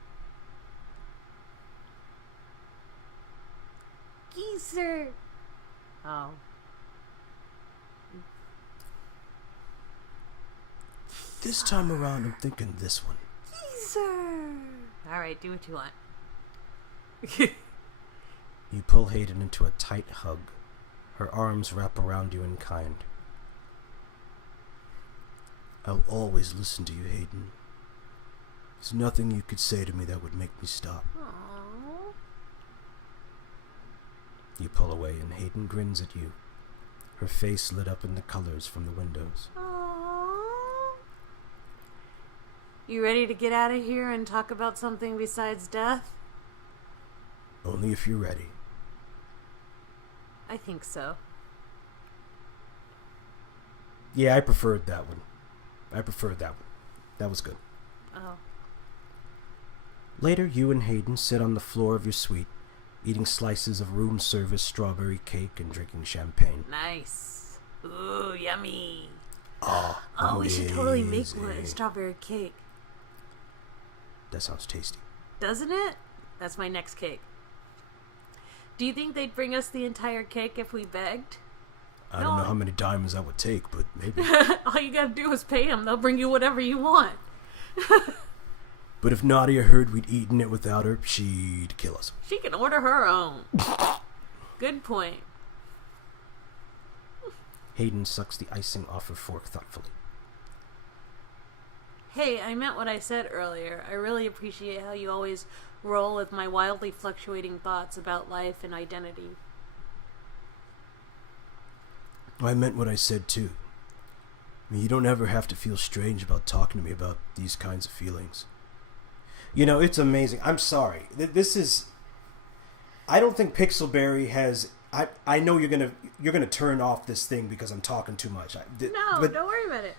Geezer. Oh. This time around, I'm thinking this one. Geezer. Alright, do what you want. You pull Hayden into a tight hug. Her arms wrap around you in kind. I'll always listen to you, Hayden. There's nothing you could say to me that would make me stop. Aww. You pull away and Hayden grins at you. Her face lit up in the colors from the windows. Aww. You ready to get out of here and talk about something besides death? Only if you're ready. I think so. Yeah, I preferred that one. That was good. Oh. Later, you and Hayden sit on the floor of your suite, eating slices of room service strawberry cake and drinking champagne. Nice. Ooh, yummy. Oh, We should totally make amazing. one strawberry cake. That sounds tasty. Doesn't it? That's my next cake. Do you think they'd bring us the entire cake if we begged? I don't know how many diamonds that would take, but maybe. All you gotta do is pay them. They'll bring you whatever you want. But if Nadia heard we'd eaten it without her, she'd kill us. She can order her own. Good point. Hayden sucks the icing off her fork thoughtfully. Hey, I meant what I said earlier. I really appreciate how you always roll with my wildly fluctuating thoughts about life and identity. I meant what I said too. I mean, you don't ever have to feel strange about talking to me about these kinds of feelings. You know, it's amazing. I'm sorry. This is... I don't think Pixelberry has... I know you're gonna turn off this thing because I'm talking too much. Don't worry about it.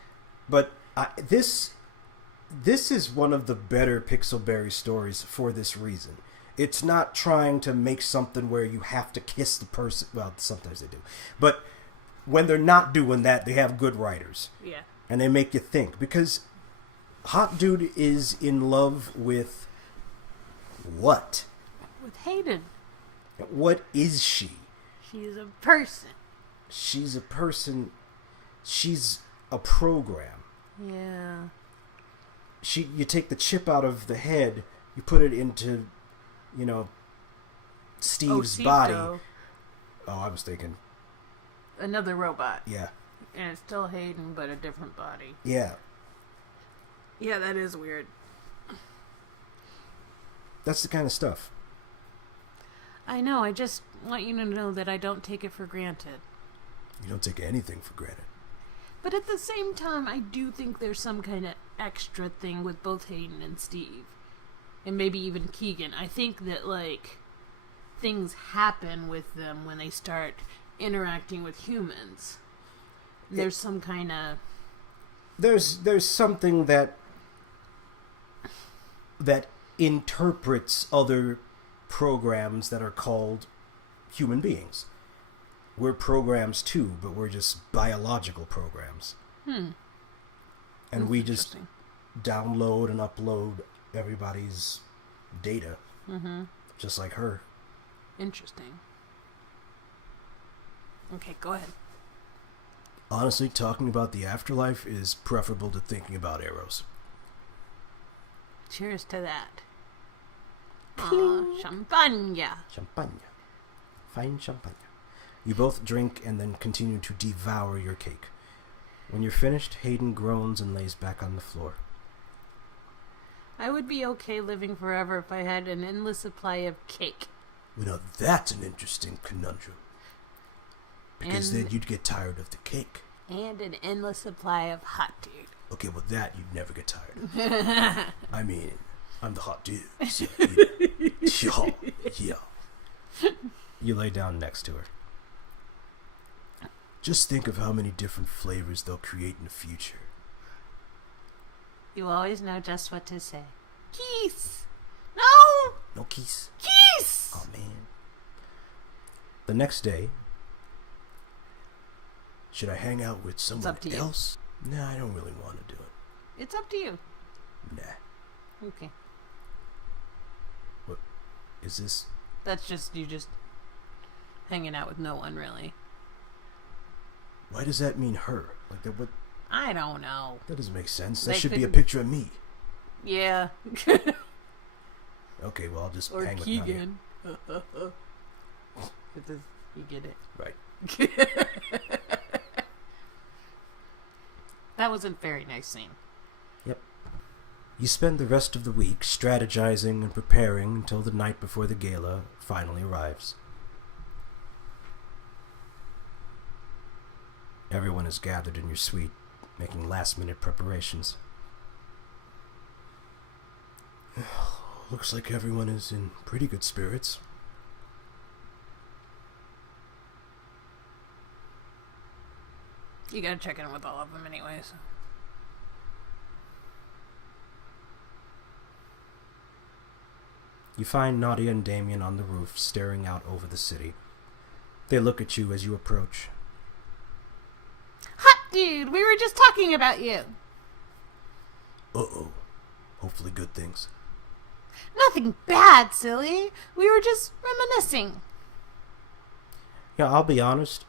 But this is one of the better Pixelberry stories for this reason. It's not trying to make something where you have to kiss the person. Well, sometimes they do. But when they're not doing that, they have good writers. Yeah. And they make you think. Because Hot Dude is in love with what? With Hayden. What is she? She's a person. She's a person. She's a program. Yeah. You take the chip out of the head, you put it into, Steve's body. Cito. Oh, I was thinking. Another robot. Yeah. And it's still Hayden, but a different body. Yeah. Yeah, that is weird. That's the kind of stuff. I know, I just want you to know that I don't take it for granted. You don't take anything for granted. But at the same time, I do think there's some kind of extra thing with both Hayden and Steve. And maybe even Keegan. I think that, things happen with them when they start interacting with humans. There's some kind of... There's something that interprets other programs that are called human beings. We're programs too, but we're just biological programs. And That's we just download and upload everybody's data. Just like her. Interesting. Okay, go ahead. Honestly, talking about the afterlife is preferable to thinking about arrows. Cheers to that. Champagne. Champagne. Fine champagne. You both drink and then continue to devour your cake. When you're finished, Hayden groans and lays back on the floor. I would be okay living forever if I had an endless supply of cake. Well, now that's an interesting conundrum. Because then you'd get tired of the cake. And an endless supply of hot dude. Okay, well that you'd never get tired of. I mean, I'm the hot dude. So, yeah. You lay down next to her. Just think of how many different flavors they'll create in the future. You always know just what to say. Kiss! No! No kiss? Kiss! Oh, man. The next day, should I hang out with someone up to you. else? No, I don't really want to do it. It's up to you. Nah. Okay. What? Is this... That's just you just hanging out with no one, really. Why does that mean her? Like, that, what? I don't know. That doesn't make sense. They That should be a couldn't- picture of me. Yeah. Okay, well, I'll just Or hang with Nadia. Keegan. You get it. Right. That was a very nice scene. Yep. You spend the rest of the week strategizing and preparing until the night before the gala finally arrives. Everyone is gathered in your suite, making last-minute preparations. Looks like everyone is in pretty good spirits. You gotta check in with all of them anyways. You find Nadia and Damien on the roof, staring out over the city. They look at you as you approach. Hot dude, we were just talking about you. Uh-oh. Hopefully good things. Nothing bad, silly. We were just reminiscing. Yeah, I'll be honest.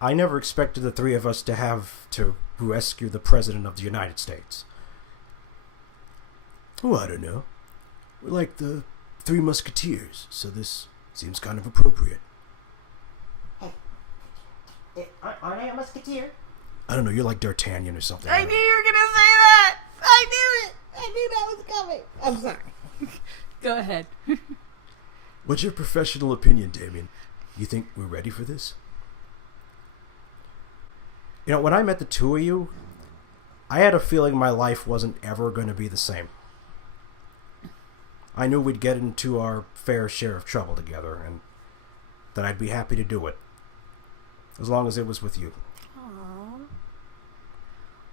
I never expected the three of us to have to rescue the President of the United States. Oh, I don't know. We're like the Three Musketeers, so this seems kind of appropriate. Hey, aren't I a musketeer? I don't know, you're like D'Artagnan or something. I knew you were gonna say that! I knew it! I knew that was coming. I'm sorry. Go ahead. What's your professional opinion, Damien? You think we're ready for this? You know, when I met the two of you, I had a feeling my life wasn't ever going to be the same. I knew we'd get into our fair share of trouble together, and that I'd be happy to do it. As long as it was with you.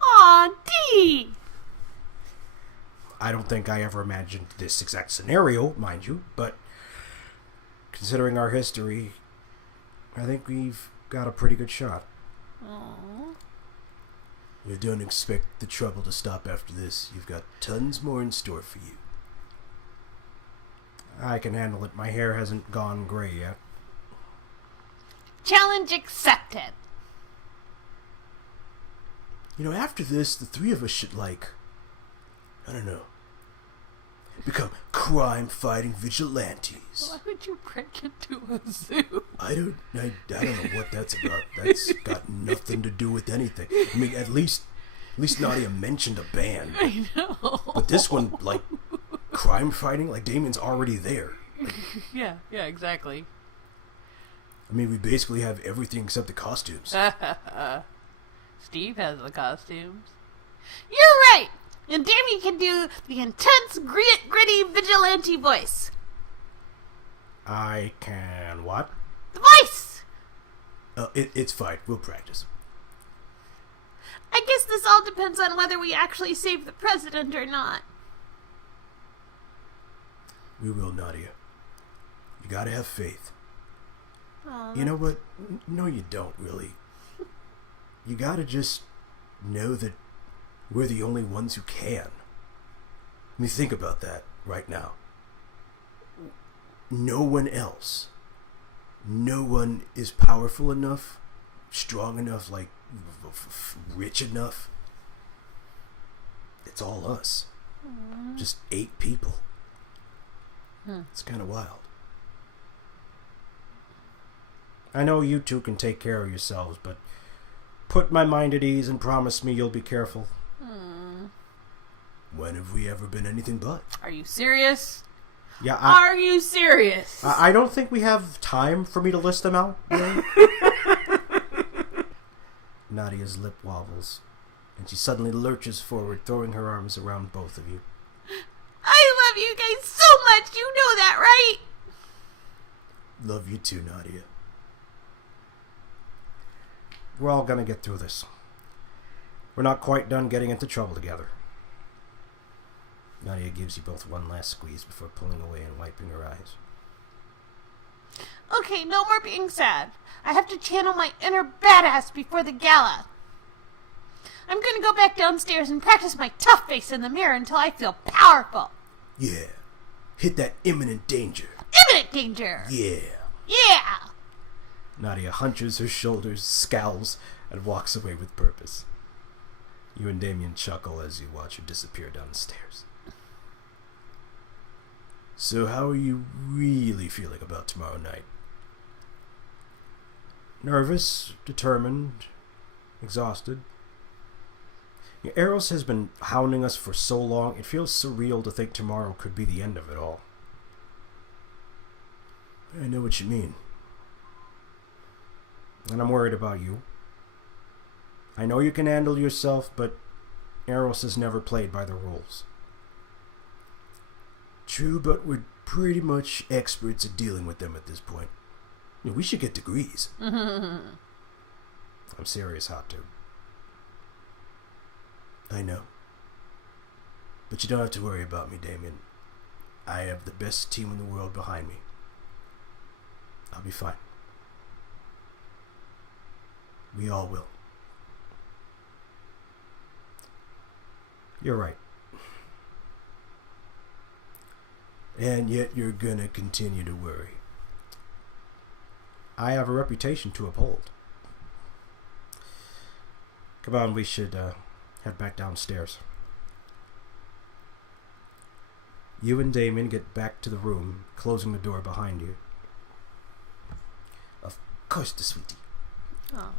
Aw, Dee! I don't think I ever imagined this exact scenario, mind you, but considering our history, I think we've got a pretty good shot. Aww. We don't expect the trouble to stop after this. You've got tons more in store for you. I can handle it. My hair hasn't gone gray yet. Challenge accepted. You know, after this, the three of us should, I don't know, become crime-fighting vigilantes. Why would you break into a zoo? I don't know what that's about. That's got nothing to do with anything. I mean, at least Nadia mentioned a band. I know. But this one, crime fighting, Damien's already there. Yeah, exactly. I mean, we basically have everything except the costumes. Steve has the costumes. You're right! And Damien can do the intense, gritty vigilante voice. I can what? The voice! It's fine. We'll practice. I guess this all depends on whether we actually save the president or not. We will, Nadia. You gotta have faith. Aww. You know what? No, you don't, really. You gotta just know that we're the only ones who can. I mean, think about that right now. No one else. No one is powerful enough, strong enough, rich enough. It's all us. Just 8 people. It's kind of wild. I know you two can take care of yourselves, but put my mind at ease and promise me you'll be careful. When have we ever been anything but? Are you serious? Yeah, Are you serious? I don't think we have time for me to list them out. Really. Nadia's lip wobbles, and she suddenly lurches forward, throwing her arms around both of you. I love you guys so much, you know that, right? Love you too, Nadia. We're all gonna get through this. We're not quite done getting into trouble together. Nadia gives you both one last squeeze before pulling away and wiping her eyes. Okay, no more being sad. I have to channel my inner badass before the gala. I'm gonna go back downstairs and practice my tough face in the mirror until I feel powerful. Yeah. Hit that imminent danger. Imminent danger! Yeah. Yeah! Nadia hunches her shoulders, scowls, and walks away with purpose. You and Damien chuckle as you watch her disappear down the stairs. So how are you really feeling about tomorrow night? Nervous, determined, exhausted? Eros has been hounding us for so long, it feels surreal to think tomorrow could be the end of it all. I know what you mean. And I'm worried about you. I know you can handle yourself, but Eros has never played by the rules. True, but we're pretty much experts at dealing with them at this point. We should get degrees. I'm serious, Hot Tube. I know. But you don't have to worry about me, Damien. I have the best team in the world behind me. I'll be fine. We all will. You're right. And yet you're gonna continue to worry. I have a reputation to uphold. Come on, we should head back downstairs. You and Damien get back to the room, closing the door behind you. Of course, the sweetie. Aww.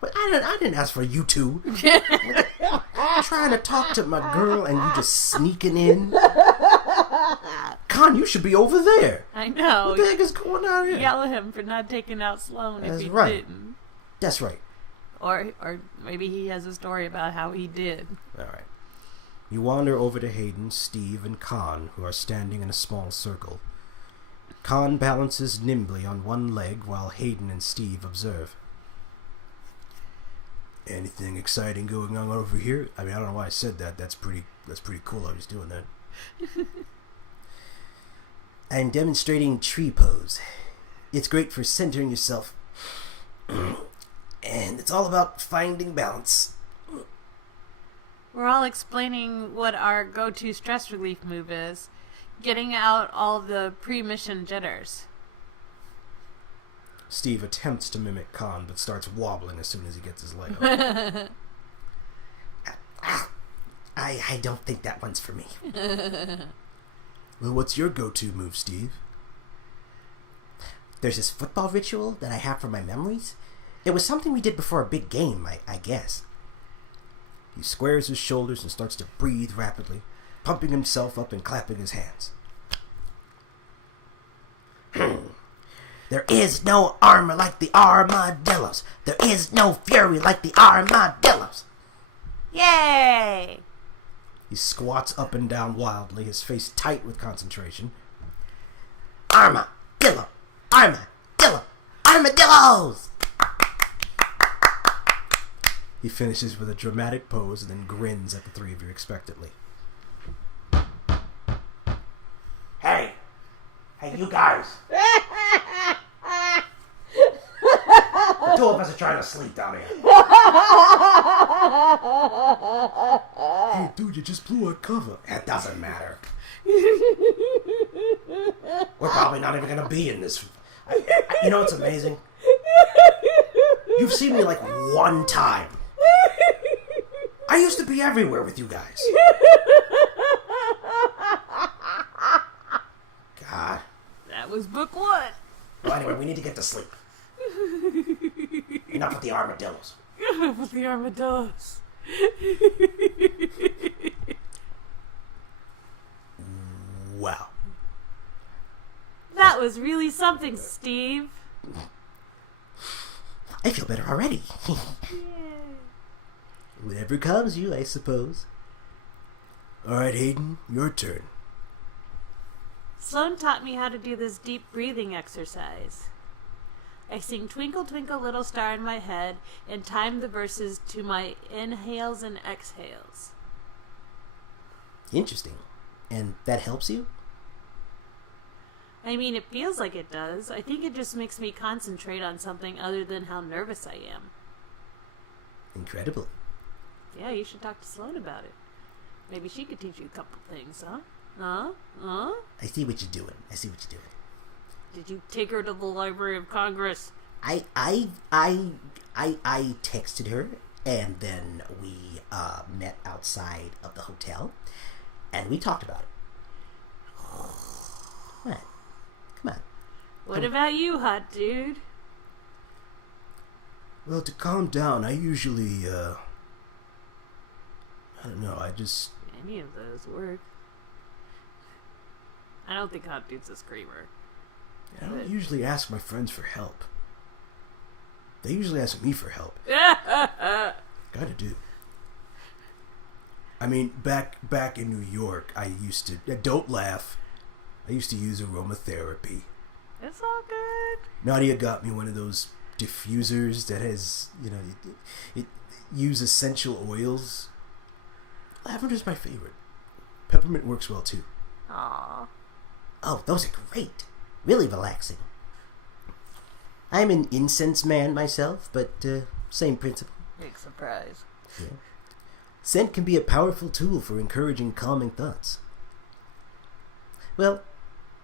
But I didn't ask for you two. I'm trying to talk to my girl and you just sneaking in. Con, you should be over there. I know. What the heck is going on here? Yell at him for not taking out Sloan That's if he right. didn't. That's right. Or maybe he has a story about how he did. All right. You wander over to Hayden, Steve, and Con, who are standing in a small circle. Con balances nimbly on one leg while Hayden and Steve observe. Anything exciting going on over here? I mean, I don't know why I said that. That's pretty cool. I was doing that. I'm demonstrating tree pose. It's great for centering yourself. And it's all about finding balance. We're all explaining what our go-to stress relief move is. Getting out all the pre-mission jitters. Steve attempts to mimic Con, but starts wobbling as soon as he gets his leg up. I don't think that one's for me. Well, what's your go-to move, Steve? There's this football ritual that I have from my memories. It was something we did before a big game, I guess. He squares his shoulders and starts to breathe rapidly, pumping himself up and clapping his hands. There is no armor like the armadillos. There is no fury like the armadillos. Yay! He squats up and down wildly, his face tight with concentration. Armadillo! Armadillo! Armadillos! He finishes with a dramatic pose and then grins at the three of you expectantly. Hey, you guys. The two of us are trying to sleep down here. Hey, dude, you just blew our cover. It doesn't matter. We're probably not even going to be in this. You know what's amazing? You've seen me like one time. I used to be everywhere with you guys. God. That was book one. Well, anyway, we need to get to sleep. Enough with the armadillos. With the armadillos. Wow. That was really something, Steve. I feel better already. Whatever comes you, I suppose. Alright, Hayden, your turn. Sloan taught me how to do this deep breathing exercise. I sing Twinkle Twinkle Little Star in my head and time the verses to my inhales and exhales. Interesting. And that helps you? I mean, it feels like it does. I think it just makes me concentrate on something other than how nervous I am. Incredible. Yeah, you should talk to Sloan about it. Maybe she could teach you a couple things, huh? Huh? I see what you're doing. Did you take her to the Library of Congress? I texted her, and then we met outside of the hotel, and we talked about it. What? Come on. What about you, hot dude? Well, to calm down, I usually, I don't know, Any of those work. I don't think hot dude's a screamer. I don't usually ask my friends for help. They usually ask me for help. Gotta do. I mean, back in New York, I used to, don't laugh, I used to use aromatherapy. It's all good. Nadia got me one of those diffusers that has, it use essential oils. Lavender's my favorite. Peppermint works well too. Aww. Oh, those are great. Really relaxing. I'm an incense man myself, but same principle. Big surprise. Yeah. Scent can be a powerful tool for encouraging calming thoughts. Well,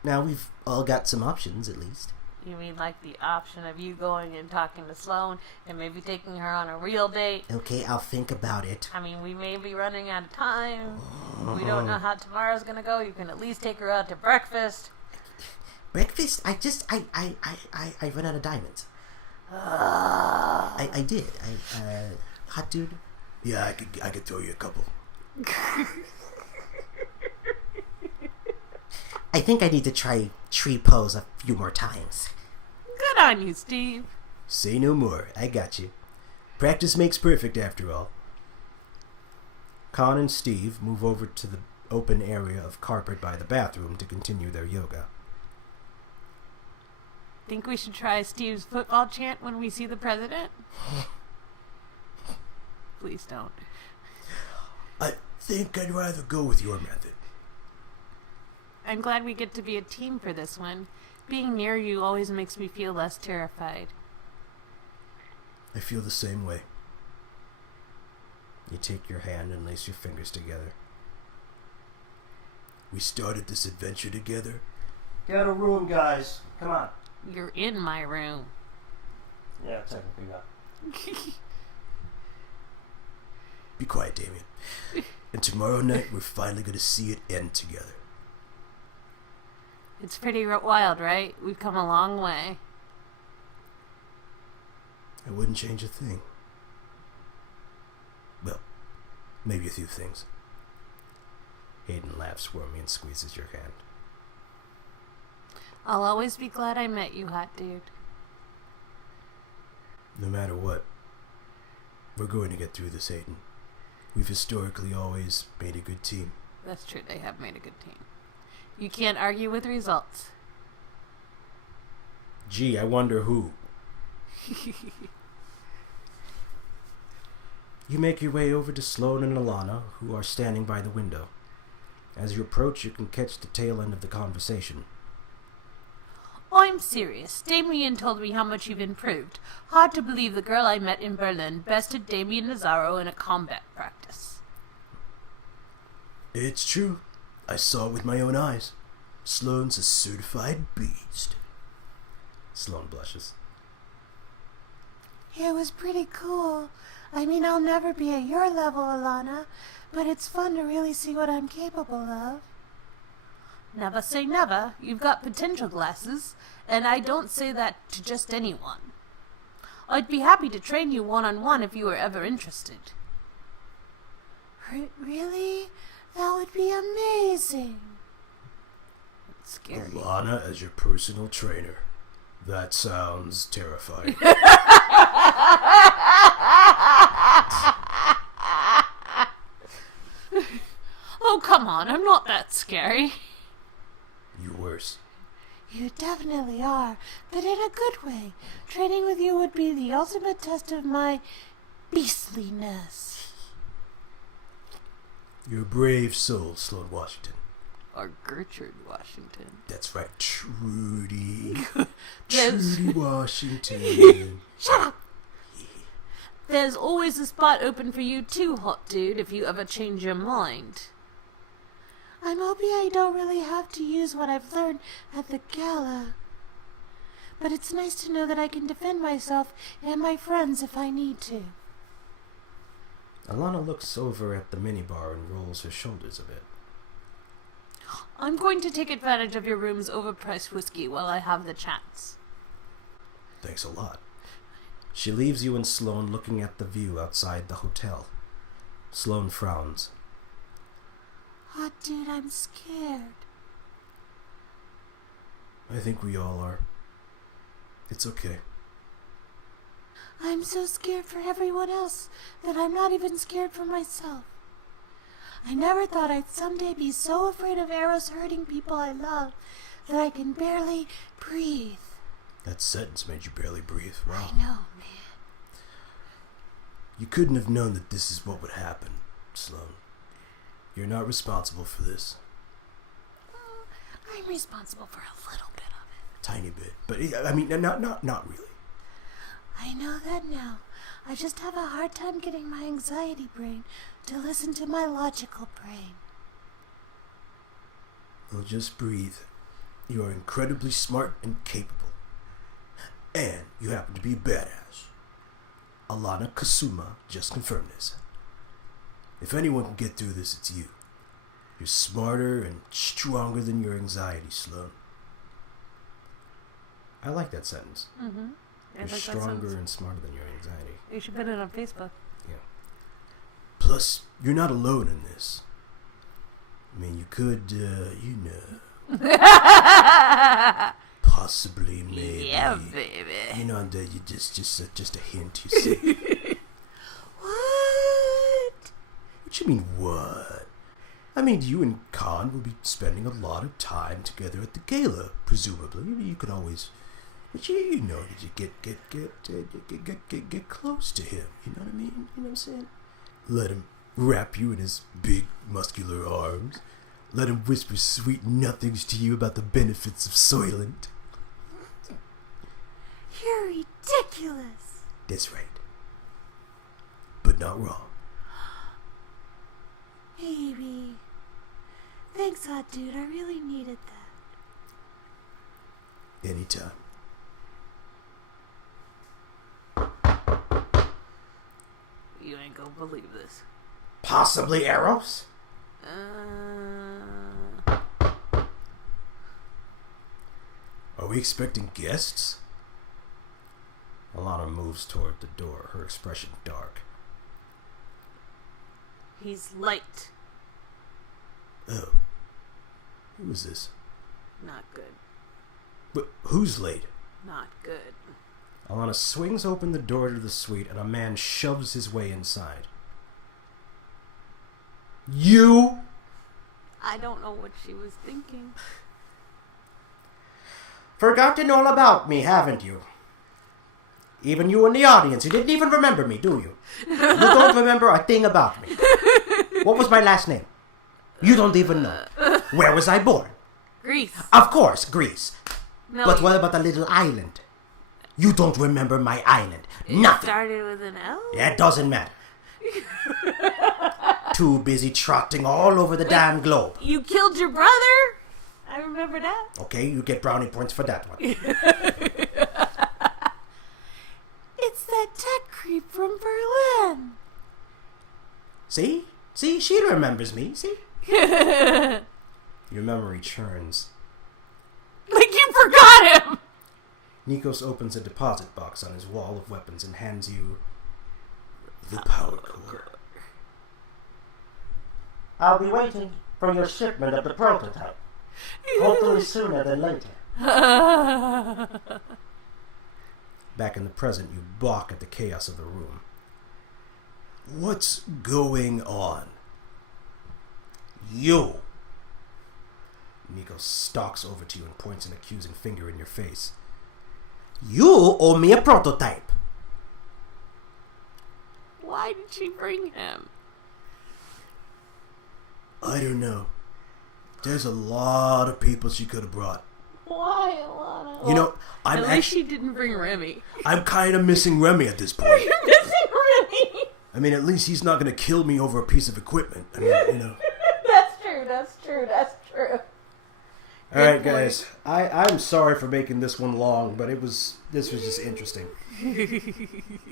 now we've all got some options, at least. You mean like the option of you going and talking to Sloane and maybe taking her on a real date? Okay, I'll think about it. I mean, we may be running out of time. We don't know how tomorrow's gonna go. You can at least take her out to breakfast. Breakfast? I run out of diamonds. I did. Hot dude? Yeah, I could throw you a couple. I think I need to try tree pose a few more times. Good on you, Steve. Say no more. I got you. Practice makes perfect, after all. Con and Steve move over to the open area of carpet by the bathroom to continue their yoga. Think we should try Steve's football chant when we see the president? Please don't. I think I'd rather go with your method. I'm glad we get to be a team for this one. Being near you always makes me feel less terrified. I feel the same way. You take your hand and lace your fingers together. We started this adventure together. Get a room, guys. Come on. You're in my room. Yeah, technically not. Be quiet, Damien. And tomorrow night, we're finally going to see it end together. It's pretty wild, right? We've come a long way. I wouldn't change a thing. Well, maybe a few things. Hayden laughs warmly and squeezes your hand. I'll always be glad I met you, hot dude. No matter what, we're going to get through this, Hayden. We've historically always made a good team. That's true, they have made a good team. You can't argue with results. Gee, I wonder who. You make your way over to Sloane and Alana, who are standing by the window. As you approach, you can catch the tail end of the conversation. I'm serious. Damien told me how much you've improved. Hard to believe the girl I met in Berlin bested Damien Nazaro in a combat practice. It's true. I saw it with my own eyes. Sloane's a certified beast. Sloane blushes. It was pretty cool. I mean, I'll never be at your level, Alana, but it's fun to really see what I'm capable of. Never say never. You've got potential glasses, and I don't say that to just anyone. I'd be happy to train you one-on-one if you were ever interested. Really? That would be amazing. It's scary. Alana as your personal trainer. That sounds terrifying. Oh, come on. I'm not that scary. You're worse. You definitely are, but in a good way. Training with you would be the ultimate test of my beastliness. You're a brave soul, Sloane Washington. Or Gertrude Washington. That's right, Trudy. Yes. Trudy Washington. Shut up! There's always a spot open for you too, hot dude, if you ever change your mind. I'm hoping I don't really have to use what I've learned at the gala. But it's nice to know that I can defend myself and my friends if I need to. Alana looks over at the minibar and rolls her shoulders a bit. I'm going to take advantage of your room's overpriced whiskey while I have the chance. Thanks a lot. She leaves you and Sloane looking at the view outside the hotel. Sloane frowns. Hot dude, I'm scared. I think we all are. It's okay. I'm so scared for everyone else that I'm not even scared for myself. I never thought I'd someday be so afraid of arrows hurting people I love that I can barely breathe. That sentence made you barely breathe. Wow. I know, man. You couldn't have known that this is what would happen, Sloane. You're not responsible for this. I'm responsible for a little bit of it. Tiny bit. But, I mean, not really. I know that now. I just have a hard time getting my anxiety brain to listen to my logical brain. Well, just breathe. You are incredibly smart and capable. and you happen to be a badass. Alana Kasuma just confirmed this. If anyone can get through this, it's you. You're smarter and stronger than your anxiety, Sloan. I like that sentence. Mm-hmm. You're stronger and smarter than your anxiety. You should put it on Facebook. Yeah. Plus, you're not alone in this. I mean, you could, possibly, maybe. Yeah, baby. You know, you just a hint, you see. What? What you mean, what? I mean, you and Khan will be spending a lot of time together at the gala, presumably. You could always, but you know, you get close to him. You know what I mean? You know what I'm saying? Let him wrap you in his big, muscular arms. Let him whisper sweet nothings to you about the benefits of Soylent. You're ridiculous. That's right. But not wrong. Maybe. Thanks, hot dude. I really needed that. Anytime. You ain't gonna believe this. Possibly arrows? Are we expecting guests? Alana moves toward the door, her expression dark. He's late. Oh. Who is this? Not good. But who's late? Not good. Alana swings open the door to the suite and a man shoves his way inside. You? I don't know what she was thinking. Forgotten all about me, haven't you? Even you in the audience, you didn't even remember me, do you? You don't remember a thing about me. What was my last name? You don't even know. Where was I born? Greece. Of course, Greece. No, But what about the little island? You don't remember my island. it Nothing. started with an L? Yeah, it doesn't matter. Too busy trotting all over the damn globe. You killed your brother? I remember that. Okay, you get brownie points for that one. It's that tech creep from Berlin. See? See, she remembers me, see? Your memory churns. Like you forgot him! Nikos opens a deposit box on his wall of weapons and hands you the power core. I'll be waiting for your shipment of the prototype. Hopefully sooner than later. Back in the present, you balk at the chaos of the room. What's going on? You! Nikos stalks over to you and points an accusing finger in your face. You owe me a prototype. Why did she bring him? I don't know. There's a lot of people she could have brought. Why, Alana? You know, I'm At least actually, she didn't bring Remy. I'm kind of missing Remy at this point. You're missing Remy! I mean, at least he's not going to kill me over a piece of equipment. I mean, you know. That's true, that's true, that's true. All right, guys. I'm sorry for making this one long, but this was just interesting.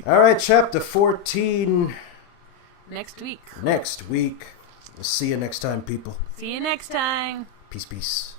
All right, chapter 14 Next week. next week. We'll see you next time, people. See you next time. Peace, peace.